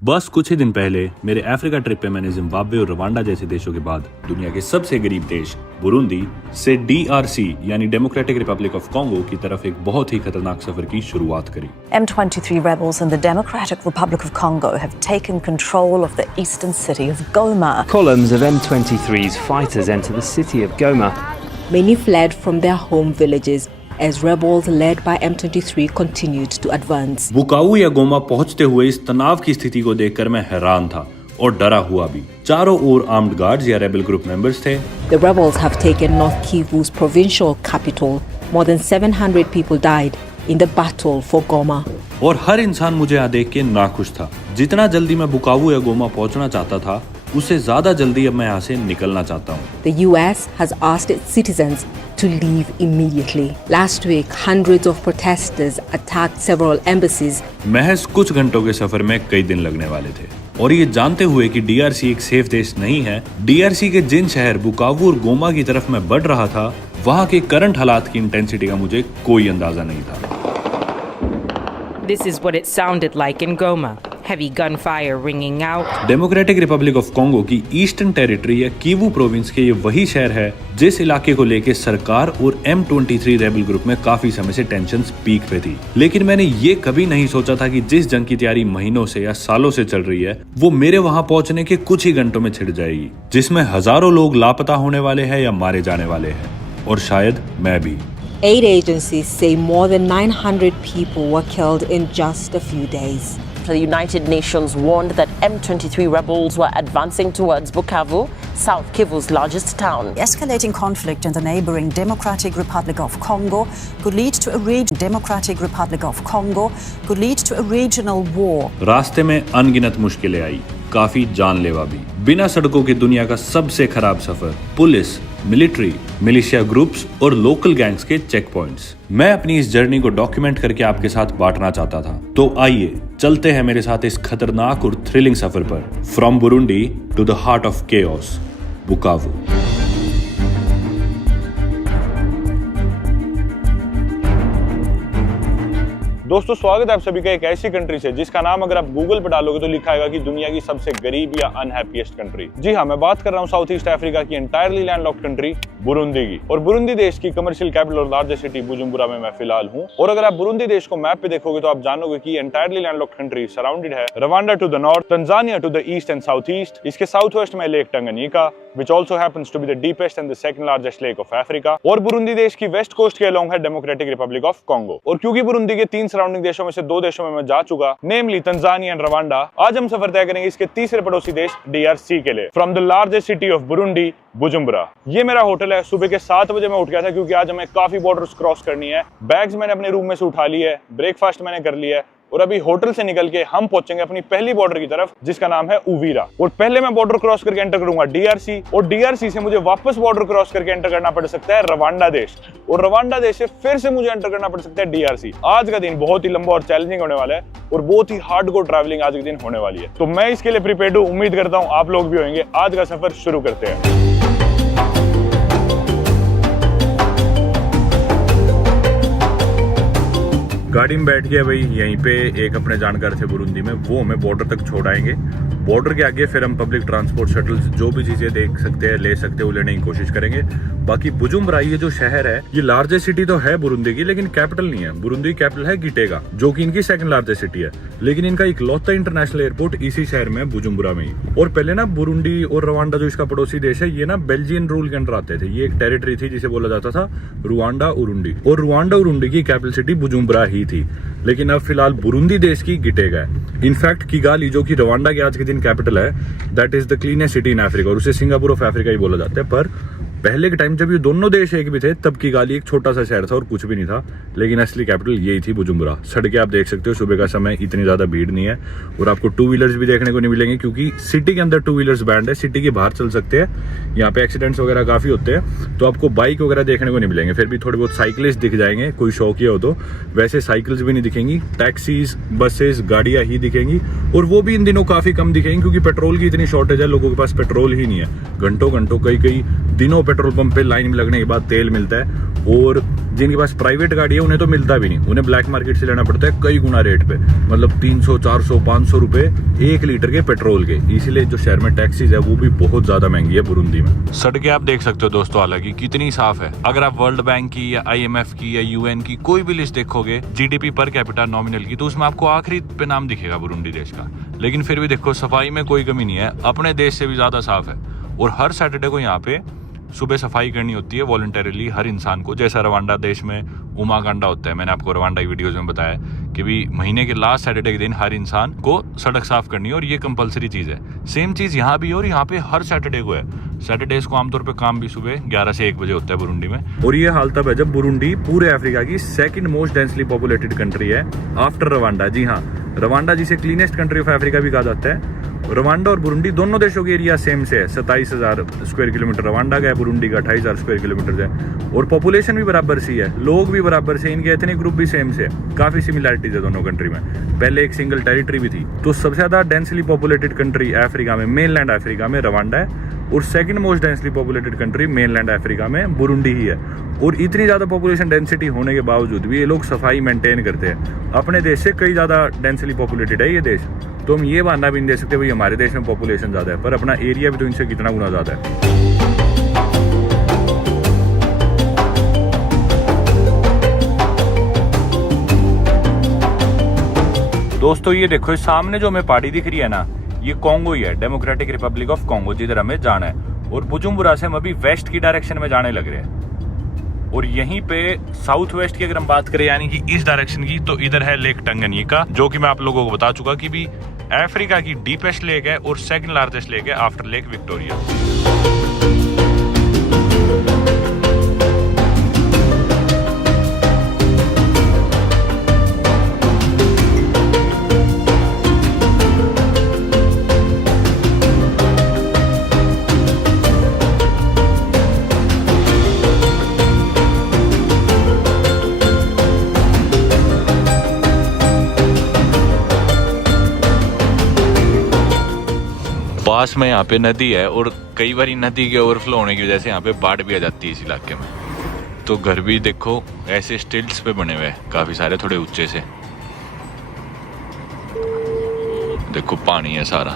बस कुछ ही दिन पहले मेरे अफ्रीका ट्रिप पे मैंने जिम्बाब्वे और रवांडा जैसे देशों के बाद दुनिया के सबसे गरीब देश बुरुंदी से DRC यानी डेमोक्रेटिक रिपब्लिक ऑफ कॉन्गो की तरफ एक बहुत ही खतरनाक सफर की शुरुआत करी। M23 rebels in the Democratic Republic of Congo have taken control of the eastern city of Goma. Columns of M23's fighters enter the city of Goma. Many fled from their home villages as rebels led by M23 continued to advance. बुकाऊ या गोमा पहुंचते हुए इस तनाव की स्थिति को देखकर मैं हैरान था और डरा हुआ भी। चारों ओर आर्म्ड गार्ड्स या रेबल ग्रुप मेंबर्स थे। The rebels have taken North Kivu's provincial capital. More than 700 people died in the battle for Goma. और हर इंसान मुझे यहाँ देख के नाखुश था। जितना जल्दी मैं बुकाऊ या गोमा पहुंचना चाहता था, उससे ज्यादा जल्दी अब मैं यहाँ से निकलना चाहता हूँ। The US has asked its citizens to leave immediately. Last week, hundreds of protesters attacked several embassies. महज कुछ घंटों के सफर में कई दिन लगने वाले थे और ये जानते हुए कि DRC एक सेफ देश नहीं है, DRC के जिन शहर बुकावू और गोमा की तरफ मैं बढ़ रहा था, वहाँ के करंट हालात की इंटेंसिटी का मुझे कोई अंदाजा नहीं था। This is what it sounded like in Goma. Heavy gunfire ringing out. Democratic Republic of Congo की ईस्टर्न टेरिटरी या कीवू प्रोविंस के ये वही शहर है जिस इलाके को लेके सरकार और M23 रेबल ग्रुप में काफी समय से टेंशंस पीक पे थी। लेकिन मैंने ये कभी नहीं सोचा था कि जिस जंग की तैयारी महीनों से या सालों से चल रही है, वो मेरे वहाँ पहुँचने के कुछ ही घंटों में छिड़ जाएगी, जिसमें हजारों लोग लापता होने वाले हैं या मारे जाने वाले हैं, और शायद मैं भी। Aid agencies say more than 900 people were killed in just a few days. The United Nations warned that M23 rebels were advancing towards Bukavu, South Kivu's largest town. Escalating conflict in the neighboring Democratic Republic of Congo could lead to a regional war. रास्ते में अनगिनत मुश्किलें आई, काफी जानलेवा भी। बिना सड़कों की दुनिया का सबसे खराब सफर, पुलिस, मिलिट्री, मिलिशिया ग्रुप्स और लोकल गैंग्स के चेक पॉइंट्स। मैं अपनी इस जर्नी को डॉक्यूमेंट करके आपके साथ बांटना चाहता था। तो आइए चलते हैं मेरे साथ इस खतरनाक और थ्रिलिंग सफर पर, from Burundi to the heart of chaos, Bukavu. दोस्तों, स्वागत है आप सभी का एक ऐसी कंट्री से जिसका नाम अगर आप गूगल पे डालोगे तो लिखा आएगा कि दुनिया की सबसे गरीब या अनहैप्पीएस्ट कंट्री। जी हाँ, मैं बात कर रहा हूँ साउथ ईस्ट अफ्रीका की एंटायरली लैंडलॉक्ड कंट्री बुरुंदी की। और बुरुंदी देश की कमर्शियल कैपिटल और लार्जेस्ट सिटी बुजुम्बुरा में मैं फिलहाल हूँ। और अगर आप बुरुंदी देश को मैप पे देखोगे तो आप जानोगे कि एंटायरली लैंडलॉक्ड कंट्री सराउंडेड है Rwanda to the north, Tanzania to the east and south east. इसके साउथ वेस्ट में lake Tanganyika, which also happens to be the deepest and the second largest lake of Africa। और Burundi देश की west coast के along है democratic Republic of Congo. और क्योंकि Burundi के 3 सराउंडिंग देशों में से 2 देशों में मैं जा चुका, नेमली तंजानिया एंड रवांडा, आज हम सफर तय करेंगे इसके तीसरे पड़ोसी देश DRC के लिए, from the largest city of Burundi, बुजुम्बुरा। ये मेरा होटल है। सुबह के 7 बजे मैं उठ गया था क्योंकि आज हमें काफी बॉर्डर्स क्रॉस करनी है। बैग्स मैंने अपने रूम में से उठा ली है, ब्रेकफास्ट मैंने कर लिया है और अभी होटल से निकल के हम पहुंचेंगे अपनी पहली बॉर्डर की तरफ जिसका नाम है उवीरा। और पहले मैं बॉर्डर क्रॉस करके एंटर करूंगा DRC, और DRC से मुझे वापस बॉर्डर क्रॉस करके एंटर करना पड़ सकता है रवांडा देश, और रवांडा देश से फिर से मुझे एंटर करना पड़ सकता है DRC। आज का दिन बहुत ही लंबा और चैलेंजिंग होने वाला है और बहुत ही हार्डकोर ट्रैवलिंग आज के दिन होने वाली है। तो मैं इसके लिए प्रिपेयर्ड हूं, उम्मीद करता हूं आप लोग भी होंगे। आज का सफर शुरू करते हैं। गाड़ी में बैठ गया भाई, यहीं पे एक अपने जानकार थे बुरुंदी में, वो हमें बॉर्डर तक छोड़ाएंगे। बॉर्डर के आगे फिर हम पब्लिक ट्रांसपोर्ट शटल्स जो भी चीजें देख सकते हैं, ले सकते हैं, वो लेने की कोशिश करेंगे। बाकी बुजुम्बुरा ये जो शहर है, ये लार्जेस्ट सिटी तो है बुरुंदी की, लेकिन कैपिटल नहीं है। बुरुंदी कैपिटल है गिटेगा, जो कि इनकी सेकंड लार्जेस्ट सिटी है, लेकिन इनका इकलौता इंटरनेशनल एयरपोर्ट इसी शहर में है, बुजुम्बुरा में ही। और पहले ना बुरुंडी और रवांडा जो इसका पड़ोसी देश है, ये ना बेल्जियन रूल के अंडर आते थे। ये एक टेरिटरी थी जिसे बोला जाता था रुवांडा उरुंडी, और रुवांडा उरुंडी की कैपिटल सिटी बुजुम्बुरा ही थी। लेकिन अब फिलहाल बुरुंदी देश की गिटेगा है। इनफैक्ट किगाली, जो कि रवांडा की आज के दिन कैपिटल है, that is the cleanest city in Africa, और उसे सिंगापुर ऑफ अफ्रीका ही बोला जाता है। पर पहले के टाइम जब ये दोनों देश एक भी थे, तब किगाली एक छोटा सा शहर था और कुछ भी नहीं था, लेकिन असली कैपिटल यही थी बुजुम्बुरा। सड़कें आप देख सकते हो, सुबह का समय, इतनी ज्यादा भीड़ नहीं है, और आपको 2 व्हीलर्स भी देखने को नहीं मिलेंगे क्योंकि सिटी के अंदर 2 व्हीलर्स बैंड है, सिटी के बाहर चल सकते हैं। यहाँ पे एक्सीडेंट्स वगैरह काफी होते हैं, तो आपको बाइक वगैरह देखने को नहीं मिलेंगे। फिर भी थोड़े बहुत साइकिलिस्ट दिख जाएंगे, कोई शौकिया हो तो। वैसे साइकिल्स भी नहीं दिखेंगी, टैक्सीज, बसेस, गाड़ियां ही दिखेंगी, और वो भी इन दिनों काफी कम दिखेंगी क्योंकि पेट्रोल की इतनी शॉर्टेज है, लोगों के पास पेट्रोल ही नहीं है। घंटों घंटों, कई दिनों पेट्रोल पंप पे लाइन में लगने के बाद तेल मिलता है, और जिनके पास प्राइवेट गाड़ी है उन्हें तो मिलता भी नहीं, उन्हें ब्लैक मार्केट से लेना पड़ता है कई गुना रेट पे, मतलब 300, 400, 500 रुपए 1 लीटर के पेट्रोल के। इसीलिए जो शहर में टैक्सीज है वो भी बहुत ज्यादा महंगी है बुरुंदी में। सड़कें आप देख सकते हो दोस्तों, हालांकि कितनी साफ है। अगर आप वर्ल्ड बैंक की या IMF की या UN की कोई भी लिस्ट देखोगे GDP पर कैपिटा नॉमिनल की, तो उसमें आपको आखिरी पे नाम दिखेगा बुरुंडी देश का। लेकिन फिर भी देखो सफाई में कोई कमी नहीं है, अपने देश से भी ज्यादा साफ है। और हर सैटरडे को यहाँ पे सुबह सफाई करनी होती है वॉलंटरीली हर इंसान को, जैसा रवांडा देश में उमाकांडा होता है। मैंने आपको रवांडा की वीडियोस में बताया कि भी महीने के लास्ट सैटरडे के दिन हर इंसान को सड़क साफ करनी है, और ये कंपलसरी चीज़ है। सेम चीज़ यहाँ भी है, और यहाँ पे हर सैटरडे को है। सैटरडेज को आमतौर पे काम भी सुबह 11 से 1 बजे होता है बुरुंडी में। और ये हाल तब है जब बुरुंडी पूरे अफ्रीका की second most densely populated country है आफ्टर रवांडा। जी हाँ, रवांडा जिसे क्लीनेस्ट कंट्री ऑफ अफ्रीका भी कहा जाता है। रवांडा और बुरुंडी दोनों देशों के एरिया सेम से है। 27,000 स्क्वायर किलोमीटर रवांडा का है, बुरुंडी का 28,000 स्क्वायर किलोमीटर है। और पॉपुलेशन भी बराबर सी है, लोग भी बराबर से, इनके एथनिक ग्रुप भी सेम से है। काफी सिमिलैरिटीज है दोनों कंट्री में। पहले एक सिंगल टेरिटरी भी थी। तो सबसे ज्यादा डेंसली पॉपुलेटेड कंट्री अफ्रीका में, मेनलैंड अफ्रीका में रवांडा है, और second most densely populated country mainland Africa में बुरुंडी ही है। और इतनी ज्यादा पॉपुलेशन डेंसिटी होने के बावजूद भी ये लोग सफाई मेंटेन करते हैं। अपने देश से कई ज्यादा डेंसली पॉपुलेटेड है ये देश। तो हम ये बहाना भी नहीं दे सकते भाई हमारे देश में पॉपुलेशन ज्यादा है, पर अपना एरिया भी तो इनसे कितना गुना ज्यादा है। दोस्तों ये देखो, इस सामने जो हमें पहाड़ी दिख रही है ना, ये कॉन्गो ही है, डेमोक्रेटिक रिपब्लिक ऑफ कॉन्गो, जिधर हमें जाना है। और बुजुम्बुरा से हम अभी वेस्ट की डायरेक्शन में जाने लग रहे हैं। और यहीं पे साउथ वेस्ट की अगर हम बात करें, यानी कि इस डायरेक्शन की, तो इधर है लेक टंगनिका, जो कि मैं आप लोगों को बता चुका कि भी अफ्रीका की डीपेस्ट लेक है और सेकंड लार्जेस्ट लेक है आफ्टर लेक विक्टोरिया। पास में यहाँ पे नदी है, और कई बार नदी के ओवरफ्लो होने की वजह से यहाँ पे बाढ़ भी आ जाती है इस इलाके में। तो घर भी देखो ऐसे स्टिल्ट्स पे बने हुए हैं काफी सारे, थोड़े ऊंचे से। देखो पानी है सारा।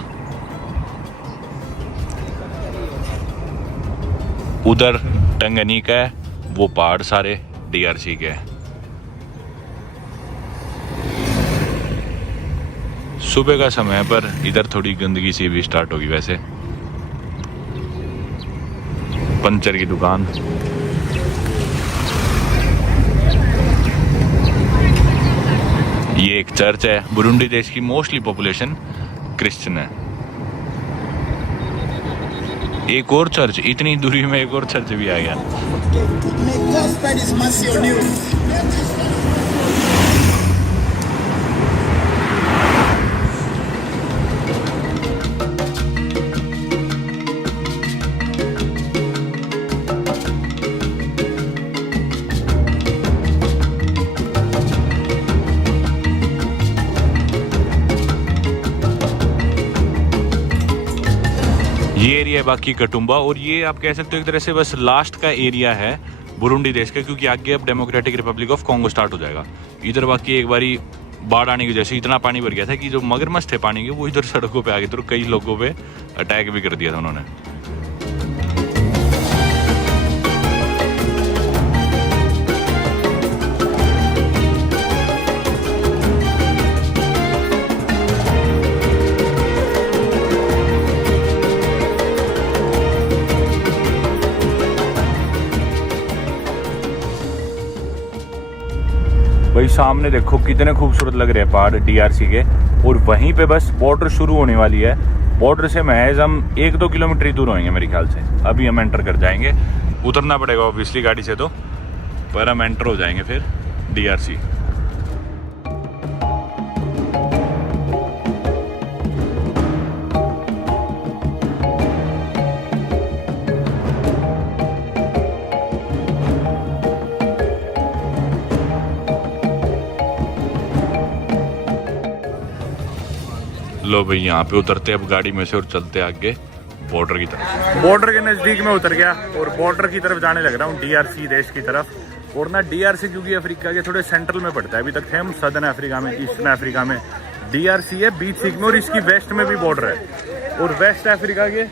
उधर टंगनिका है, वो पहाड़ सारे DRC के हैं। सुबह का समय है, पर इधर थोड़ी गंदगी सी भी स्टार्ट होगी। वैसे पंचर की दुकान, ये एक चर्च है। बुरुंडी देश की मोस्टली पॉपुलेशन क्रिश्चियन है। एक और चर्च, इतनी दूरी में एक और चर्च भी आ गया। ये एरिया है बाकी कटुम्बा, और ये आप कह सकते हो एक तरह से बस लास्ट का एरिया है बुरुंडी देश का, क्योंकि आगे अब democratic Republic of Congo start हो जाएगा। इधर बाकी एक बारी बाढ़ आने की वजह से इतना पानी भर गया था कि जो मगरमच्छ थे पानी के, वो इधर सड़कों पे आ गए थे, तो कई लोगों पे अटैक भी कर दिया था उन्होंने। भाई सामने देखो कितने खूबसूरत लग रहे हैं पहाड़ DRC के, और वहीं पे बस बॉर्डर शुरू होने वाली है। बॉर्डर से महज हम 1-2 किलोमीटर ही दूर होंगे मेरे ख्याल से। अभी हम एंटर कर जाएंगे, उतरना पड़ेगा ऑब्वियसली गाड़ी से, तो पर हम एंटर हो जाएंगे फिर DRC। लो भाई यहाँ पे उतरते अब गाड़ी में से और चलते आगे बॉर्डर की तरफ। बॉर्डर के नज़दीक में उतर गया और बॉर्डर की तरफ जाने लग रहा हूँ, DRC देश की तरफ। और ना DRC क्योंकि अफ्रीका के थोड़े सेंट्रल में पड़ता है, अभी तक थे हम सदर्न अफ्रीका में, ईस्टर्न अफ्रीका में। DRC है बीच सीक में और इसकी वेस्ट में भी बॉर्डर है। और वेस्ट अफ्रीका के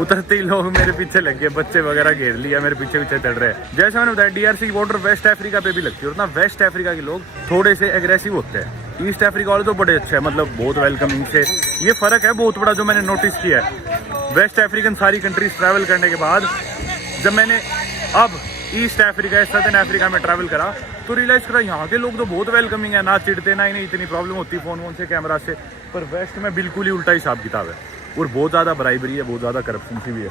उतरते ही लोग मेरे पीछे लग गए, बच्चे वगैरह घेर लिया, मेरे पीछे पीछे चढ़ रहे हैं। जैसे मैंने बताया DRC की बॉर्डर वेस्ट अफ्रीका पे भी लगती है और ना वेस्ट अफ्रीका के लोग थोड़े से एग्रेसिव होते हैं। ईस्ट अफ्रीका वाले तो बड़े अच्छे हैं, मतलब बहुत वेलकमिंग से। ये फर्क है बहुत बड़ा जो मैंने नोटिस किया है। वेस्ट अफ्रीकन सारी कंट्रीज ट्रैवल करने के बाद जब मैंने अब ईस्ट अफ्रीका, सदर्न अफ्रीका में ट्रैवल करा तो रियलाइज करा यहाँ के लोग तो बहुत वेलकमिंग है, ना चिढ़ते ना इन्हें इतनी प्रॉब्लम होती फोन वोन से, कैमरा से। पर वेस्ट में बिल्कुल ही उल्टा हिसाब किताब है और बहुत ज़्यादा ब्राइबरी है, बहुत ज़्यादा करप्शन सी भी है।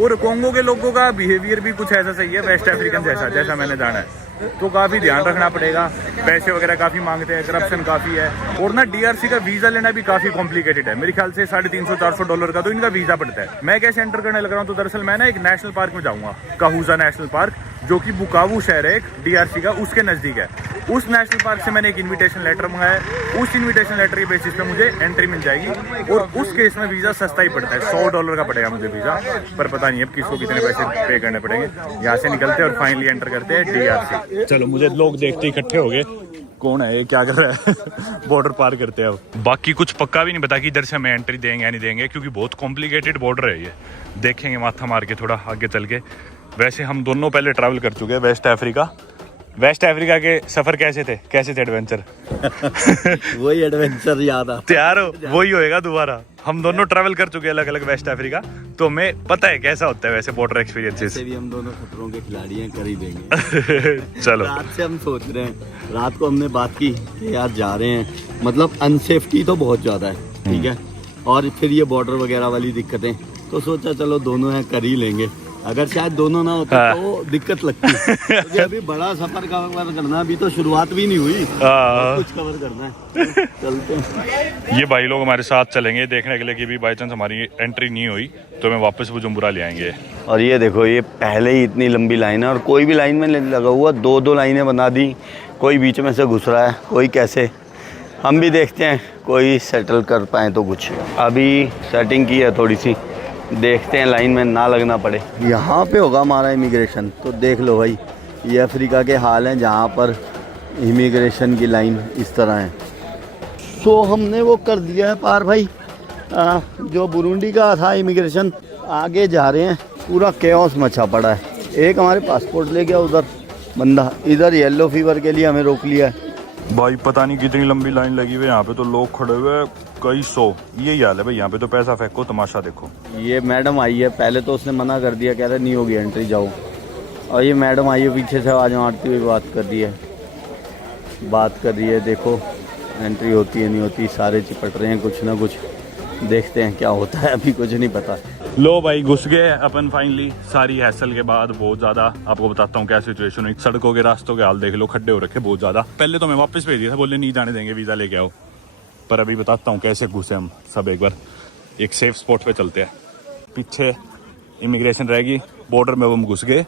और कॉन्गो के लोगों का बिहेवियर भी कुछ ऐसा सही है वेस्ट अफ्रीकन जैसा, जैसा मैंने जाना है। तो काफ़ी ध्यान रखना पड़ेगा, पैसे वगैरह काफ़ी मांगते हैं, करप्शन काफ़ी है। और ना DRC का वीज़ा लेना भी काफ़ी कॉम्प्लिकेटेड है, मेरे ख्याल से $350-400 का तो इनका वीज़ा पड़ता है। मैं कैसे एंटर करने लग रहा हूँ, तो दरअसल मैं ना एक नेशनल पार्क में जाऊँगा, काहुजा नेशनल पार्क, जो कि बुकावू शहर है एक DRC का, उसके नज़दीक है। उस नेशनल पार्क से मैंने एक इन्विटेशन लेटर मंगाया है। उस इन्विटेशन लेटर के बेसिस पे मुझे एंट्री मिल जाएगी और उस केस में वीज़ा सस्ता ही पड़ता है, $100 का पड़ेगा मुझे वीज़ा। पर पता नहीं अब किसको कितने पैसे पे करने पड़ेंगे। यहाँ से निकलते हैं और फाइनली एंटर करते हैं DRC। चलो, मुझे लोग देखते ही इकट्ठे हो गए, कौन है ये, क्या कर रहा है बॉर्डर पार करते हैं अब। बाकी कुछ पक्का भी नहीं पता कि इधर से हमें एंट्री देंगे या नहीं देंगे, क्योंकि बहुत कॉम्प्लिकेटेड बॉर्डर है ये। देखेंगे माथा मार के थोड़ा आगे चल के। वैसे हम दोनों पहले ट्रैवल कर चुके हैं वेस्ट अफ्रीका। वेस्ट अफ्रीका के सफर कैसे थे एडवेंचर? वही एडवेंचर याद आता। तैयार हो? वही होएगा दोबारा। हम दोनों ट्रैवल कर चुके हैं अलग अलग वेस्ट अफ्रीका, तो हमें पता है कैसा होता है वैसे बॉर्डर एक्सपीरियंसेस। भी हम दोनों खतरों के खिलाड़ी हैं, कर ही देंगे। चलो, रात से हम सोच रहे हैं, रात को हमने बात की कि यार जा रहे हैं, मतलब अनसेफ्टी तो बहुत ज़्यादा है, ठीक है, और फिर ये बॉर्डर वगैरह वाली दिक्कतें, तो सोचा चलो दोनों हैं कर ही लेंगे। अगर शायद दोनों ना होते तो दिक्कत लगती है, क्योंकि अभी बड़ा सफर कवर करना, अभी तो शुरुआत भी नहीं हुई, कुछ कवर करना है। चलते हैं। ये भाई लोग हमारे साथ चलेंगे देखने के लिए कि भी बाई चांस हमारी एंट्री नहीं हुई तो हमें वापस बुजुम्बुरा ले आएंगे। और ये देखो, ये पहले ही इतनी लंबी लाइन है और कोई भी लाइन में लगा हुआ, दो लाइनें बना दी, कोई बीच में से घुस रहा है, कोई कैसे। हम भी देखते हैं कोई सेटल कर पाए तो कुछ। अभी सेटिंग की है थोड़ी सी, देखते हैं लाइन में ना लगना पड़े। यहाँ पे होगा हमारा इमिग्रेशन, तो देख लो भाई, ये अफ्रीका के हाल हैं जहाँ पर इमिग्रेशन की लाइन इस तरह है। तो हमने वो कर दिया है पार भाई, जो बुरुंडी का था इमिग्रेशन। आगे जा रहे हैं, पूरा केओस मचा पड़ा है। एक हमारे पासपोर्ट ले गया उधर बंदा, इधर येलो फीवर के लिए हमें रोक लिया है। भाई पता नहीं कितनी लंबी लाइन लगी हुई है यहाँ पे, तो लोग खड़े हुए कई सौ। यही हाल है भाई यहाँ पे, तो पैसा फेंको तमाशा देखो। ये मैडम आई है, पहले तो उसने मना कर दिया, कह रहे नहीं होगी एंट्री, जाओ। और ये मैडम आई है पीछे से आवाज़ मारती हुई बात कर रही है, देखो एंट्री होती है नहीं होती, सारे चिपट रहे हैं कुछ ना कुछ। देखते हैं क्या होता है, अभी कुछ नहीं पता। लो भाई, घुस गए अपन फाइनली, सारी हैसल के बाद। बहुत ज्यादा आपको बताता हूँ क्या सिचुएशन हुई। सड़कों के रास्तों के हाल देख लो, खड्डे हो रखे बहुत ज्यादा। पहले तो मैं वापस भेज दिया था, बोले नहीं जाने देंगे, वीजा लेके आओ। पर अभी बताता हूँ कैसे घुसे हम सब। एक बार एक सेफ स्पॉट पे चलते हैं, पीछे इमिग्रेशन रहेगी, बॉर्डर में हम घुस गए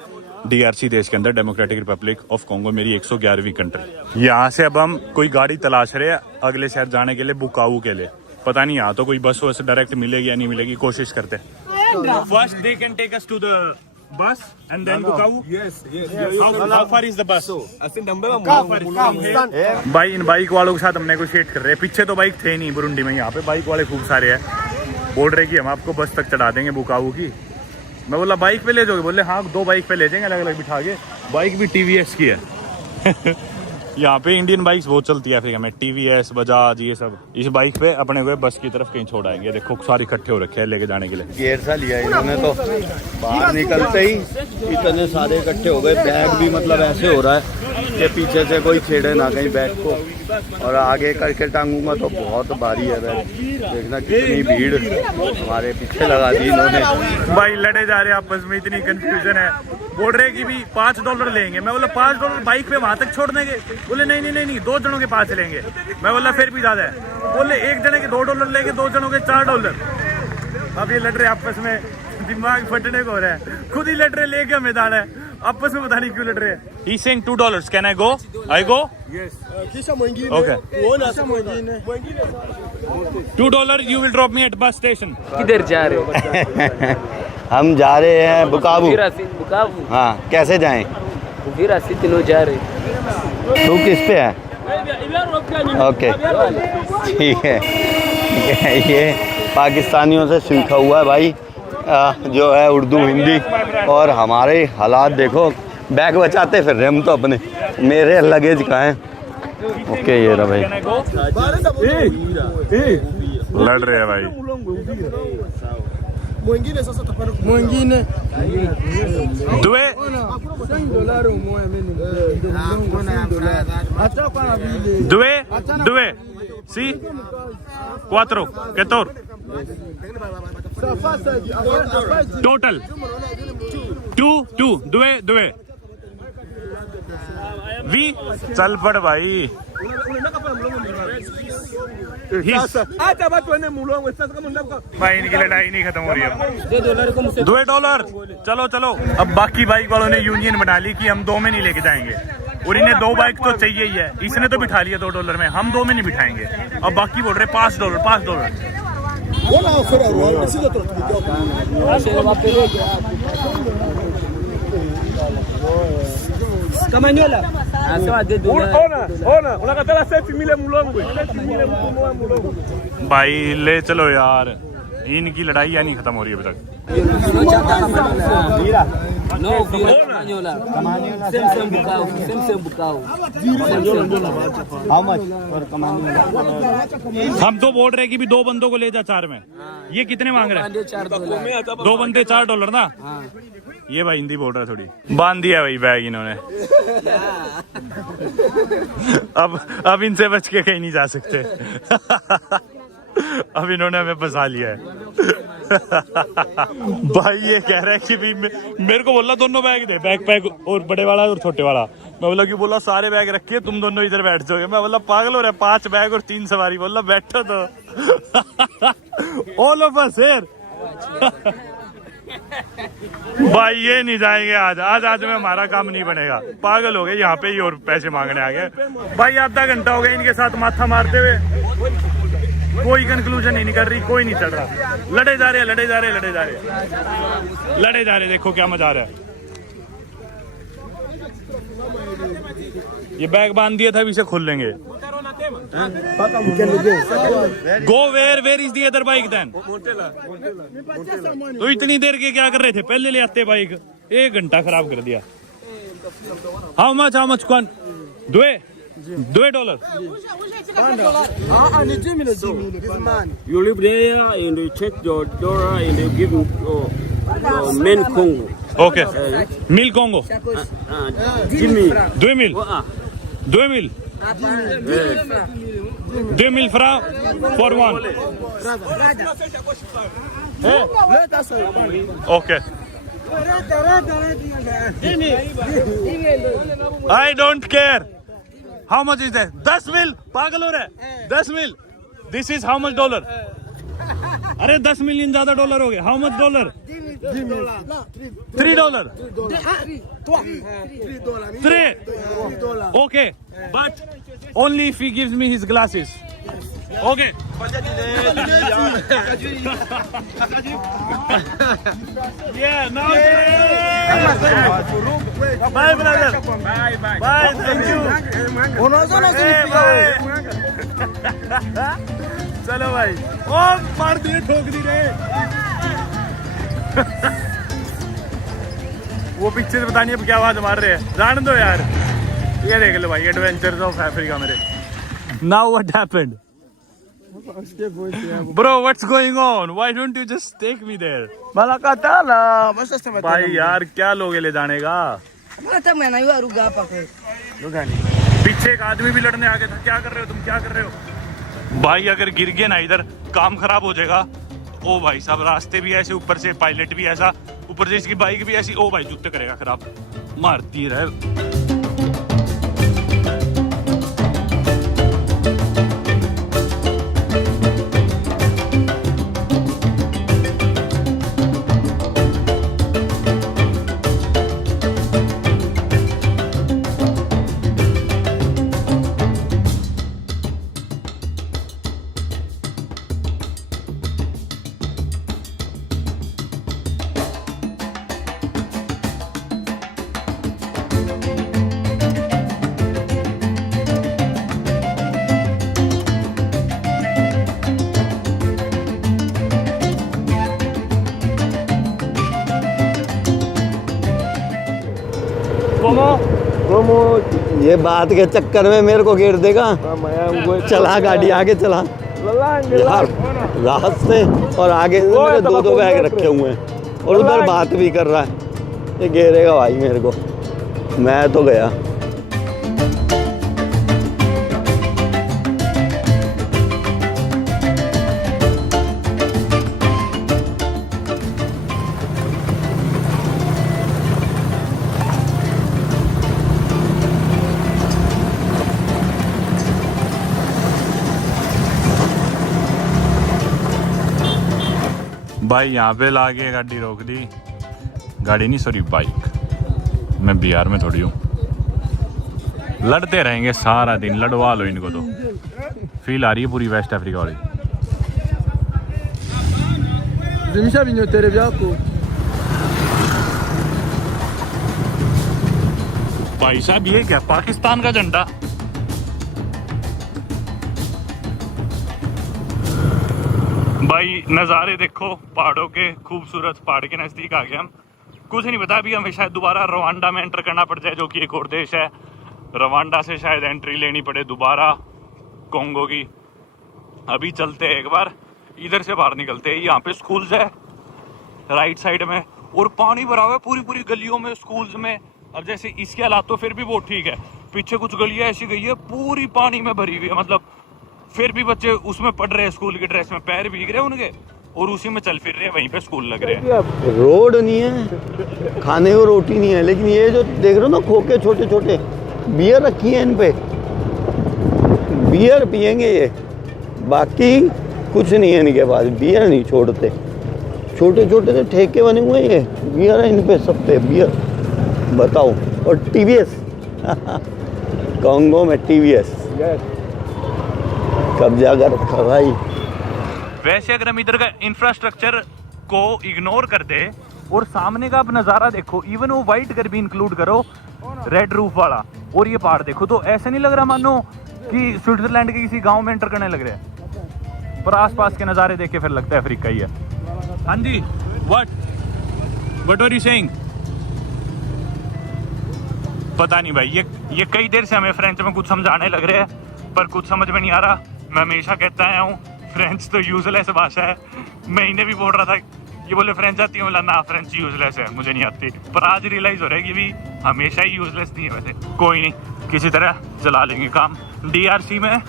DRC देश के अंदर, डेमोक्रेटिक रिपब्लिक ऑफ कॉन्गो, मेरी 111वीं कंट्री। यहाँ से अब हम कोई गाड़ी तलाश रहे हैं अगले शहर जाने के लिए, बुकावू के लिए। पता नहीं यहाँ तो कोई बस वैसे डायरेक्ट मिलेगी या नहीं मिलेगी, कोशिश करते हैं। First they can take us to the bus and then Bukavu? Yes. How far is the bus? भाई इन बाइक वालों के साथ हमने कुछ शेट कर रहे हैं। पीछे तो बाइक थे नहीं बुरुंडी में, यहाँ पे बाइक वाले खूब सारे हैं। बोल रहे कि हम आपको बस तक चढ़ा देंगे बुकावू की। मैं बोला बाइक पे ले जाओगे? बोले हाँ 2 बाइक पे ले जाएंगे अलग अलग बिठा के। बाइक भी TVS की है। यहाँ पे इंडियन बाइक्स बहुत चलती है अफ्रीका में, TVS, बजाज, ये सब। इस बाइक पे अपने हुए बस की तरफ कहीं छोड़ आएंगे। देखो सारे इकट्ठे हो रखे हैं लेके जाने के लिए। गेर सा लिया इन्होंने तो, बाहर निकलते ही इतने सारे इकट्ठे हो गए। बैग भी मतलब ऐसे हो रहा है कि पीछे से कोई छेड़े ना कहीं बैग को, और आगे करके टांगूंगा तो बहुत भारी है बैग। देखना कितनी भीड़ हमारे पीछे लगा दी इन्होंने। भाई लड़े जा रहे हैं आपस में, इतनी कंफ्यूजन है। बोल रहे कि भी $5 लेंगे। मैं बोला $5 बाइक पे वहां तक छोड़ देंगे? बोले नहीं 2 जनों के 5 लेंगे। मैं बोला फिर भी ज्यादा है। बोले 1 जने के $2 लेंगे, 2 जनों के $4। अब ये लड़ रहे आपस में, दिमाग फटने को हो रहा है। खुद ही लड़ रहे, लेके हमें जाना है। आपस में पता नहीं क्यों लड़ रहे हैं. He's saying $2. Can I go? I go? Yes. Okay. $2. You will drop me at bus station. किधर जा रहे हो? हम जा रहे हैं बुकावू. बुकावू. हाँ, कैसे जाएं? फिर तीनों जा रहे. तू किस पे है? ओके, ठीक है. ये पाकिस्तानियों से सीखा हुआ है भाई, जो है उर्दू हिंदी. और हमारे हालात देखो, बैग बचाते फिर रहे हम तो अपने. मेरे लगेज कहाँ हैं? ओके, ये रहा भाई. लड़ रहे हैं भाई. दुए सी 4 14 टोटल 2 दुए वी चल पड़ भाई. भाई इनकी लड़ाई नहीं खत्म हो रही है. $2. चलो चलो. अब बाकी बाइक वालों ने यूनियन बना ली कि हम 2 में नहीं लेके जाएंगे, और इन्हें 2 बाइक तो चाहिए ही है. इसने तो बिठा लिया $2 में, हम 2 में नहीं बिठाएंगे. अब बाकी बोल रहे $5. भाई ले चलो यार, इनकी लड़ाई या नहीं खत्म हो रही अभी तक. हम तो बोल रहे कि भी 2 बंदों को ले जा 4 में. ये कितने मांग रहे हैं? 2 बंदे $4 ना. ये भाई हिंदी बोल रहा है थोड़ी. बांध दिया भाई बैग इन्होंने. अब इनसे बच के कहीं नहीं जा सकते. अब इन्होंने हमें फंसा लिया है. भाई ये कह रहा है कि भी मेरे को बोला दोनों बैग दे, बैग पैक और बड़े वाला और छोटे वाला. मैं बोला कि बोला सारे बैग रखिए, तुम दोनों इधर बैठ जाओगे. मैं बोला पागल हो रहा है, 5 बैग और 3 सवारी. बोला बैठो तो. All of us here. भाई ये नहीं जाएंगे आज में हमारा काम नहीं बनेगा. पागल हो गए, यहाँ पे ही और पैसे मांगने आ गए. भाई आधा घंटा हो गया इनके साथ माथा मारते हुए, कोई कंक्लूजन नहीं निकल रही, कोई नहीं चल रहा. लड़े जा रहे. देखो क्या मजा आ रहा है. ये बैग बांध दिया था, अभी इसे खोल लेंगे. Go where is the other bike then? तो इतनी देर के क्या कर रहे थे? पहले ले आते बाइक. 1 घंटा खराब कर दिया. हाउ मच कौन? $2. You live there and you check your dollar and you give men Congo. Okay. Mil Congo. Jimmy. 2 mil. 2 mil. 2 mil francs for one. Okay. I don't care. How much is that? 10 mil. पागल हो रहा है. 10 mil. This is how much $? अरे 10 million ज्यादा $. हो गए. How much $? $3. 3. Okay, but only if he gives me his glasses. Okay. Yeah, now. Bye, brother. Bye. Thank you. चलो भाई. ओ मार दिए, ठोक दी रे. वो पीछे से पता नहीं अब क्या आवाज मार रहे हैं. जान दो यार. ये देख लो भाई, एडवेंचर्स ऑफ अफ्रीका मेरे. Now what happened? Bro, what's going on? Why don't you just take me there? भाई यार क्या लोगे ले जाने का? पीछे एक आदमी भी लड़ने आ गया था. क्या कर रहे हो तुम? क्या कर रहे हो भाई? अगर गिर गए ना इधर, काम खराब हो जाएगा. ओ भाई साहब, रास्ते भी ऐसे, ऊपर से पायलट भी ऐसा, ऊपर से इसकी बाइक भी ऐसी. ओ भाई जूते करेगा खराब, मारती रहे. Promo. ये बात के चक्कर में मेरे को घेर देगा। चला गाड़ी आगे चला यार, रास्ते और आगे से मेरे 2 बैग रखे हुए हैं और उधर बात भी कर रहा है। ये घेरेगा भाई मेरे को, मैं तो गया। भाई यहाँ पे लाके गाड़ी रोक दी, गाड़ी नहीं सॉरी बाइक। मैं बिहार में थोड़ी हूँ, लड़ते रहेंगे सारा दिन, लड़वा लो इनको। तो फील आ रही है पूरी वेस्ट अफ्रीका वाली। भाई साहब ये क्या पाकिस्तान का झंडा? भाई नज़ारे देखो पहाड़ों के, खूबसूरत पहाड़ के नज़दीक आ गए हम। कुछ नहीं पता, अभी हमें शायद दोबारा रवांडा में एंटर करना पड़ जाए, जो कि एक और देश है। रवांडा से शायद एंट्री लेनी पड़े दोबारा कॉन्गो की। अभी चलते हैं एक बार, इधर से बाहर निकलते हैं। यहाँ पे स्कूल्स है राइट साइड में, और पानी भरा हुआ है पूरी पूरी गलियों में, स्कूल्स में। अब जैसे इसके हालात तो फिर भी वो ठीक है, पीछे कुछ गलियाँ ऐसी गई है पूरी पानी में भरी हुई है, मतलब फिर भी बच्चे उसमें पढ़ रहे हैं, स्कूल की ड्रेस में, पैर भीग रहे हैं उनके, और उसी में चल फिर रहे हैं, वहीं पे स्कूल लग रहे हैं। रोड नहीं है, खाने को रोटी नहीं है, लेकिन ये जो देख रहे हो ना खोखे छोटे छोटे, बियर रखी है इन पे, बियर पियेंगे ये, बाकी कुछ नहीं है इनके पास। बियर नहीं छोड़ते, छोटे छोटे से ठेके बने हुए हैं, ये बियर है इन पे, सब पे बियर, बताओ। और टीवीएस कॉन्गो में टीवीएस कब्जा कर भाई। वैसे अगर हम इधर का इंफ्रास्ट्रक्चर को इग्नोर कर दे और सामने का आप नज़ारा देखो, इवन वो वाइट घर भी इंक्लूड करो, रेड रूफ वाला, और ये पहाड़ देखो, तो ऐसा नहीं लग रहा मानो कि स्विट्जरलैंड के किसी गांव में एंटर करने लग रहे हैं। पर आसपास के नज़ारे देख के फिर लगता है अफ्रीका ही है। हाँ जी, व्हाट आर यू सेइंग? पता नहीं भाई, ये कई देर से हमें फ्रेंच में कुछ समझाने लग रहे हैं, पर कुछ समझ में नहीं आ रहा। मैं हमेशा कहता आया हूँ फ्रेंच तो यूजलेस भाषा है। मैं इन्हें भी बोल रहा था, ये बोले फ्रेंच आती है, बोला ना फ्रेंच यूजलेस है, मुझे नहीं आती। पर आज रियलाइज हो रहा है कि भी हमेशा ही यूजलेस नहीं है। वैसे कोई नहीं, किसी तरह चला लेंगे काम। DRC में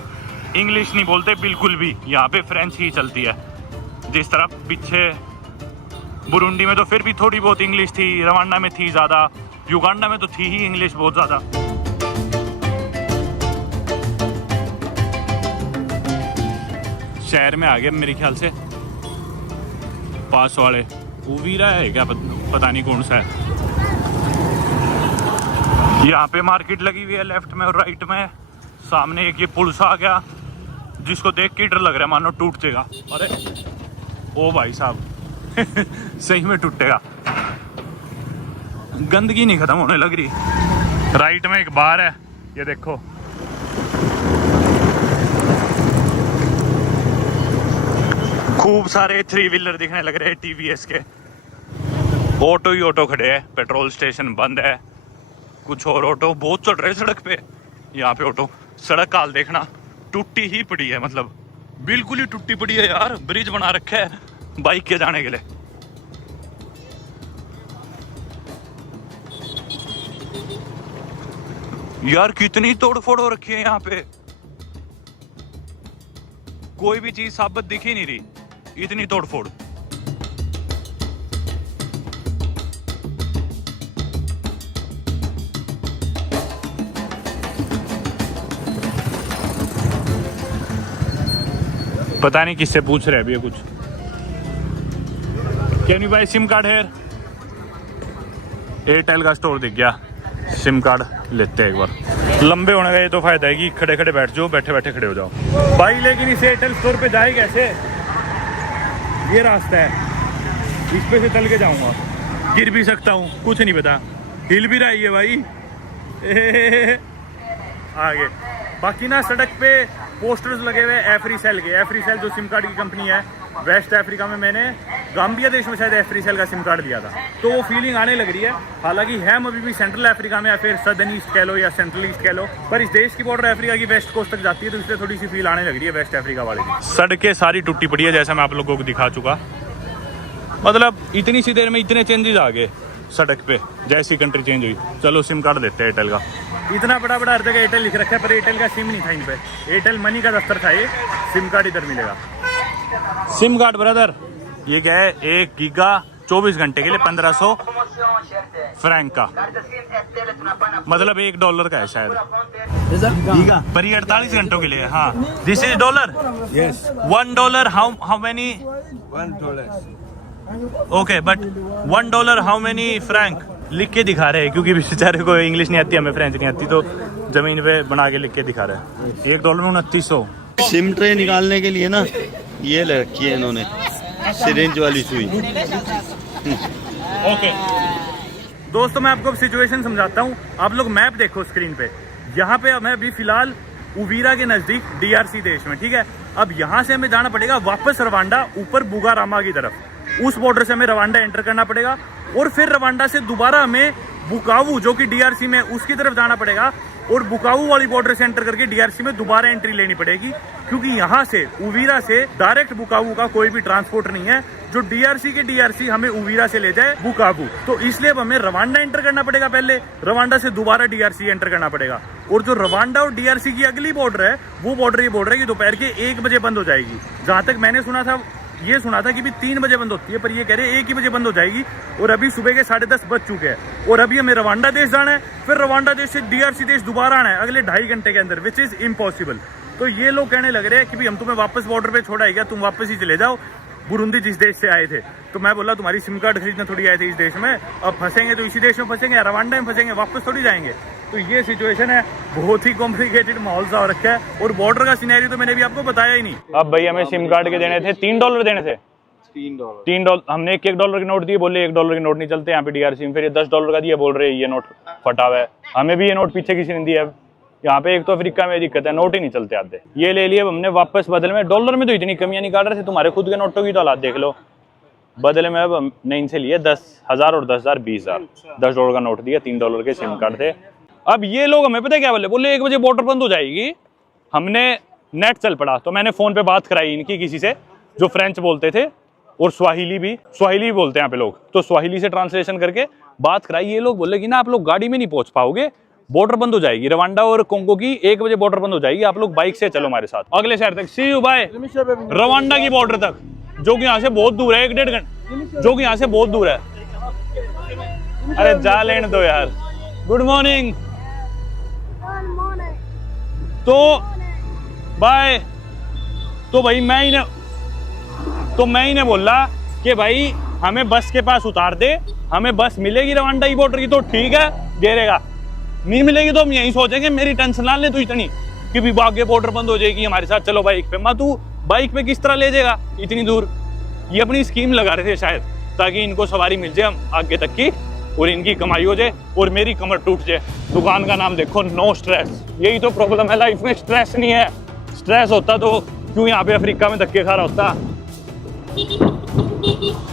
इंग्लिश नहीं बोलते बिल्कुल भी, यहाँ पे फ्रेंच ही चलती है। जिस तरह पीछे बुरुंडी में तो फिर भी थोड़ी बहुत इंग्लिश थी, रवांडा में थी ज़्यादा, युगांडा में तो थी ही इंग्लिश बहुत ज़्यादा। शहर में आ गया मेरे ख्याल से, पास वाले उवीरा है क्या, पता नहीं कौन सा है। यहाँ पे मार्केट लगी हुई है लेफ्ट में और राइट में। सामने एक ये पुल सा आ गया, जिसको देख के डर लग रहा है मानो टूट जाएगा। अरे ओ भाई साहब सही में टूटेगा। गंदगी नहीं खत्म होने लग रही। राइट में एक बार है, ये देखो, खूब सारे 3 व्हीलर दिखने लग रहे हैं TVS के। ऑटो ही ऑटो खड़े हैं, पेट्रोल स्टेशन बंद है। कुछ और ऑटो बहुत चल रहे हैं सड़क पे। यहाँ पे ऑटो, सड़क हाल देखना, टूटी ही पड़ी है, मतलब बिल्कुल ही टूटी पड़ी है यार। ब्रिज बना रखा है बाइक के जाने के लिए। यार कितनी तोड़ फोड़ हो रखी है यहाँ पे, कोई भी चीज साबित दिख ही नहीं रही, इतनी तोड़ फोड़। पता नहीं किससे पूछ रहे अभी कुछ। Can you buy SIM card here? Airtel का स्टोर दिख गया, सिम कार्ड लेते हैं एक बार। लंबे होने का ये तो फायदा है कि खड़े खड़े बैठ जाओ, बैठे बैठे खड़े हो जाओ भाई। लेकिन इस एयरटेल स्टोर पे जाए कैसे? ये रास्ता है, इस पे से चल के जाऊंगा, गिर भी सकता हूँ, कुछ नहीं पता, हिल भी रही है भाई आगे। बाकी ना सड़क पे पोस्टर्स लगे हुए एफ्रीसेल के। एफ्रीसेल जो सिम कार्ड की कंपनी है, वेस्ट अफ्रीका में मैंने गाम्बिया देश में शायद एफ्रीसेल का सिम कार्ड लिया था, तो वो फीलिंग आने लग रही है। हालांकि है हम अभी भी सेंट्रल अफ्रीका में या फिर सदर्न ईस्ट कह लो या सेंट्रल ईस्ट कह लो, पर इस देश की बॉर्डर अफ्रीका की वेस्ट कोस्ट तक जाती है, तो इसलिए थोड़ी सी फील आने लग रही है वेस्ट अफ्रीका वाले की। सड़कें सारी टूटी पड़ी है जैसा मैं आप लोगों को दिखा चुका, मतलब इतनी सी देर में इतने चेंजेस आ गए सड़क पे जैसी कंट्री चेंज हुई। चलो सिम कार्ड देते हैं एयरटेल का। इतना बड़ा बड़ा हर जगह एयरटेल लिख रखा है, पर एयरटेल का सिम नहीं था इन पे। एयरटेल मनी का दफ्तर था ये, सिम कार्ड इधर मिलेगा। सिम कार्ड ब्रदर, ये क्या है, 1 गीगा 24 घंटे के लिए 1500 फ्रैंक का, मतलब $1 का है शायद गीगा, पर ये 48 घंटों के लिए। हाँ, this is dollar. Yes, $1 how many? $1। Okay, but $1 how many Frank? लिख के दिखा रहे हैं, क्योंकि बेचारे को इंग्लिश नहीं आती, हमें फ्रेंच नहीं आती, तो जमीन पे बना के लिख के दिखा रहे हैं। $1 में 2900। सिम ट्रे निकालने के लिए ना ये ले रखी है इन्होंने, सिरिंज वाली सुई। ओके दोस्तों, मैं आपको सिचुएशन समझाता हूँ। आप लोग मैप देखो स्क्रीन पे। यहाँ पे मैं अभी फिलहाल उवीरा के नजदीक DRC देश में, ठीक है। अब यहाँ से हमें जाना पड़ेगा वापस रवांडा, ऊपर बुगारामा की तरफ। उस बॉर्डर से हमें रवांडा एंटर करना पड़ेगा, और फिर रवांडा से दोबारा हमें बुकावू जो कि DRC में उसकी तरफ जाना पड़ेगा, और बुकावू वाली बॉर्डर से एंटर करके DRC में दोबारा एंट्री लेनी पड़ेगी, क्योंकि यहाँ से उवीरा से डायरेक्ट बुकावू का कोई भी ट्रांसपोर्ट नहीं है जो DRC के DRC हमें उवीरा से ले जाए बुकावू। तो इसलिए अब हमें रवांडा एंटर करना पड़ेगा पहले, रवांडा से दोबारा DRC एंटर करना पड़ेगा। और जो रवांडा और DRC की अगली बॉर्डर है, वो बॉर्डर ये बोल रहा है कि दोपहर के 1 बजे बंद हो जाएगी। जहां तक मैंने सुना था, ये सुना था कि भी 3 बजे बंद होती है, पर ये कह रहे हैं 1 ही बजे बंद हो जाएगी। और अभी सुबह के 10:30 बज चुके हैं, और अभी हमें रवांडा देश जाना है, फिर रवांडा देश से DRC देश दोबारा आना है अगले 2.5 घंटे के अंदर, विच इज इम्पॉसिबल। तो ये लोग कहने लग रहे हैं कि भी हम तुम्हें वापस बॉर्डर पे छोड़ाएगा, तुम वापस ही चले जाओ बुरुंदी जिस देश से आए थे। तो मैं बोला तुम्हारी सिम कार्ड खरीदने थोड़ी आए थे इस देश में, अब फंसेंगे तो इसी देश में फंसेंगे, रवांडा में फंसेंगे, वापस थोड़ी जाएंगे। तो ये सिचुएशन है, बहुत ही कॉम्प्लिकेटेड माहौल सा हो रखा है। और बॉर्डर का सिनेरियो तो मैंने भी आपको बताया ही नहीं। अब भाई हमें सिम कार्ड के देने थे $3 देने थे, $3। हमने $1 के नोट दिए, बोले $1 के नोट नहीं चलते यहाँ पे DRC में। फिर ये $10 का दिया, बोल रहे ये नोट फटा हुआ है। हमें भी ये नोट पीछे किसी ने दिया। यहाँ पे एक तो अफ्रीका में दिक्कत है, नोट ही नहीं चलते आते। ये ले लिए, हमने वापस बदले में डॉलर में तो इतनी कमियां निकाल रहे थे, तुम्हारे खुद के नोटों की तो हालात देख लो। बदले में अब हमने इनसे लिए 10,000 और 10,000 20,000। $10 का नोट दिया, $3 के सिम कार्ड थे। अब ये लोग हमें पता है क्या बोले 1 बजे बॉर्डर बंद हो जाएगी। हमने नेट चल पड़ा, तो मैंने फोन पे बात कराई इनकी किसी से जो फ्रेंच बोलते थे, और स्वाहिली भी बोलते हैं यहाँ पे लोग, तो स्वाहिली से ट्रांसलेशन करके बात कराई। ये लोग बोले कि ना आप लोग गाड़ी में नहीं पहुंच पाओगे, बॉर्डर बंद हो जाएगी, रवांडा और कोंगो की 1 बजे बॉर्डर बंद हो जाएगी, आप लोग बाइक से चलो हमारे साथ अगले शहर तक। सी यू बाय, रवांडा की बॉर्डर तक, जो कि यहाँ से बहुत दूर है, 1-1.5 घंटे, जो कि यहाँ से बहुत दूर है। अरे जा लेने दो यार। Good morning. तो बाय। तो भाई मैं ही ने बोला कि भाई हमें बस के पास उतार दे, हमें बस मिलेगी रवांडा की बॉर्डर की तो ठीक है, घेरेगा, नहीं मिलेगी तो हम यही सोचेंगे मेरी टेंशन ना ले तू इतनी कि भी आगे बॉर्डर बंद हो जाएगी, हमारे साथ चलो बाइक पे। मैं तू बाइक पे किस तरह ले जाएगा इतनी दूर? ये अपनी स्कीम लगा रहे थे शायद, ताकि इनको सवारी मिल जाए हम आगे तक की, और इनकी कमाई हो जाए और मेरी कमर टूट जाए। दुकान का नाम देखो, नो स्ट्रेस। यही तो प्रॉब्लम है लाइफ में, स्ट्रेस नहीं है। स्ट्रेस होता तो क्यों यहाँ पे अफ्रीका में धक्के खा रहा होता।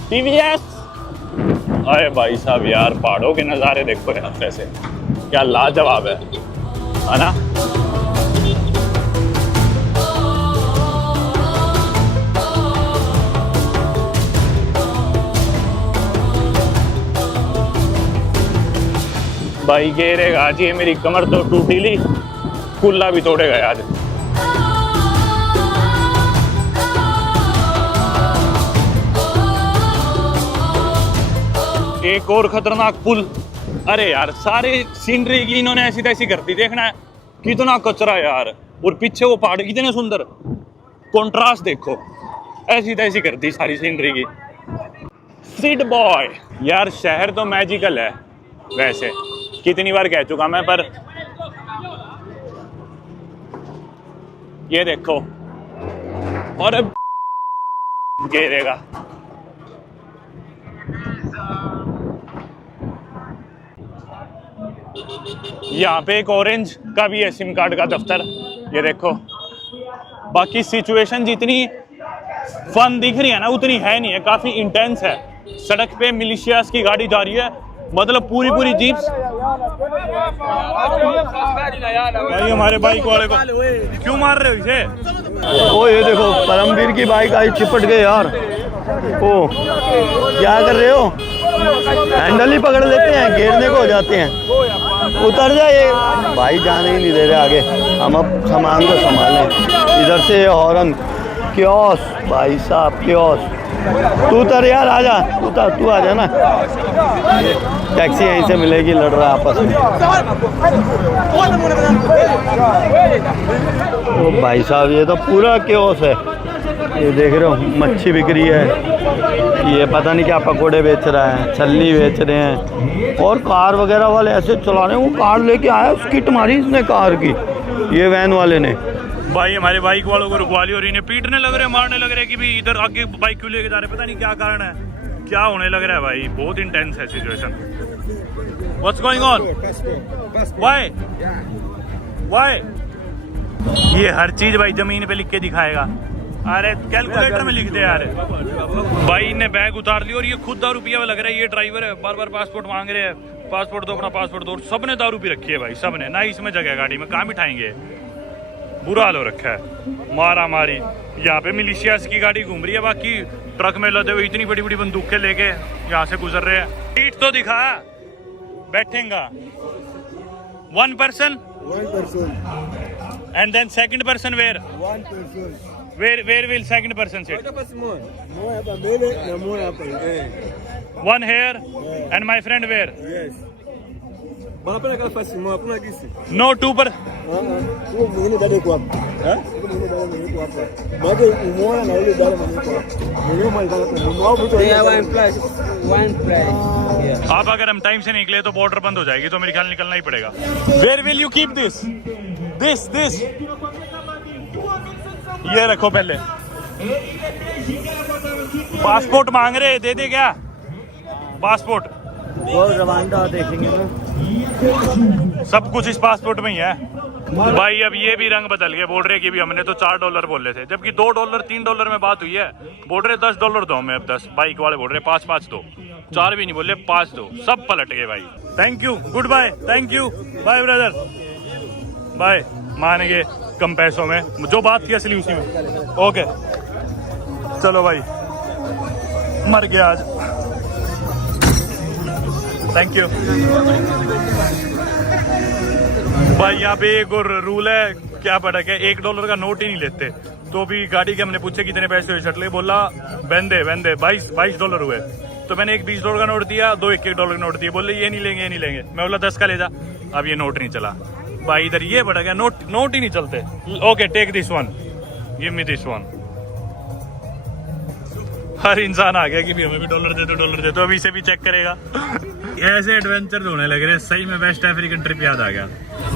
TVS। अरे भाई साहब यार, पहाड़ों के नज़ारे देखो यार, कैसे क्या लाजवाब है ना। भाई घेरेगा आज ये, मेरी कमर तो टूटी ली, कुल्ला भी तोड़ेगा आज। एक और खतरनाक पुल। अरे यार, सारे सीनरी की इन्होंने ऐसी तैसी कर दी, देखना है कितना कचरा यार। और पीछे वो पहाड़ कितने सुंदर, कंट्रास्ट देखो, ऐसी तैसी कर दी सारी सीनरी की। सिड बॉय यार, शहर तो मैजिकल है वैसे, कितनी बार कह चुका मैं, पर ये देखो, और अब घेरेगा। यहाँ पे एक ऑरेंज का भी है सिम कार्ड का दफ्तर, ये देखो। बाकी सिचुएशन जितनी फन दिख रही है ना उतनी है नहीं है, काफी इंटेंस है। सड़क पे मिलिशियास की गाड़ी जा रही है, मतलब पूरी पूरी जीप्स। भाई हमारे बाइक वाले को क्यों मार रहे हो इसे? ओ ये देखो परमवीर की बाइक आई, चिपट गए यार। ओ क्या कर रहे हो? हैंडल ही पकड़ लेते हैं, गिरने को हो जाते हैं। उतर जाइए भाई, जाने ही नहीं दे रहे आगे। हम अब सामान को संभालें। इधर से हॉर्न, क्योस भाई साहब क्योस। तू उतर यार, आजा उतर, तू आजा ना। टैक्सी यहीं से मिलेगी, लड़ रहा है आपस में। ओ भाई साहब ये तो पूरा क्योस है। ये देख रहे हो मच्छी बिक रही है, ये पता नहीं क्या पकोड़े बेच रहा है, छल्ली बेच रहे हैं। और कार वगैरह वाले ऐसे चला रहे हैं। वो कार लेके आया, स्किट मारी इसने कार की, ये वैन वाले ने। भाई हमारे बाइक वालों को रुकवा लिया और इन्हें पीटने लग रहे, मारने लग रहे कि भी इधर आगे बाइक क्यों लेके जा रहे, पता नहीं क्या कारण है, क्या होने लग रहा है भाई। बहुत इंटेंस है situation. What's going on? Why why? ये हर चीज भाई जमीन पे लिख के दिखाएगा। अरे कैलकुलेटर में लिख दे यार। भाई ने बैग उतार लिया और ये खुद दारू पिया हुआ लग रहा है। ये ड्राइवर है, बार बार पासपोर्ट मांग रहे हैं, पासपोर्ट दो, अपना पासपोर्ट दो। सबने दारू पी रखी है भाई, सबने ना। इसमें जगह गाड़ी में कहाँ बिठाएंगे? बुरा हाल हो रखा है, मारा मारी। यहाँ पे मिलिशियास की गाड़ी घूम रही है, बाकी ट्रक में लदे हुए इतनी बड़ी बड़ी बंदूकें लेके यहाँ से गुजर रहे हैं। सीट तो दिखा, बैठेगा 1 person and then second person where? 1 person. Where will second person sit? More hapa mbele na more hapa. One here and my friend where? Yes. Bana kama fasi mo hakuna kisi. No, 2 per. Huyo mwingine dada yuko hapa. Huyo mwingine dada yuko hapa. Baada umeona na yule dada mwingine yuko hapa. Mwingine mali dada mwao mtu ya one plus. अब अगर हम time से निकले तो border बंद हो जाएगी, तो मेरे ख्याल निकलना ही पड़ेगा। Where will you keep this? This. ये रखो पहले। पासपोर्ट मांग रहे, दे दे क्या पासपोर्ट? रवांडा देखेंगे ना, सब कुछ इस पासपोर्ट में ही है भाई। अब ये भी रंग बदल गए, बोल रहे कि भी हमने तो $4 बोले थे, जबकि $2 $3 में बात हुई है। बोल रहे $10 दो हमें, अब 10। बाइक वाले बोल रहे 5 दो, 4 भी नहीं बोले, 5 दो। सब पलट गए भाई। Thank you, goodbye, thank you, bye brother, bye. मान गए कम पैसों में, जो बात थी असली उसी में। ओके चलो भाई, मर गया आज। थैंक यू भाई। यहाँ पे एक और रूल है, क्या पता क्या, $1 का नोट ही नहीं लेते। तो भी गाड़ी के हमने पूछे कितने पैसे हुए, शटले बोला बंदे $22 हुए। तो मैंने एक $20 का नोट दिया, 2 $1 का नोट दिए। बोले ये नहीं लेंगे। मैं बोला 10 का ले जा। अब ये नोट नहीं चला भाई, इधर ये बढ़ गया, नोट ही नहीं चलते। Okay take this one, give me this one. हर इंसान आ गया कि भी हमें भी $1 दे दो। अभी इसे भी चेक करेगा। ऐसे एडवेंचर होने लग रहे, सही में वेस्ट अफ्रीकन ट्रिप याद आ गया।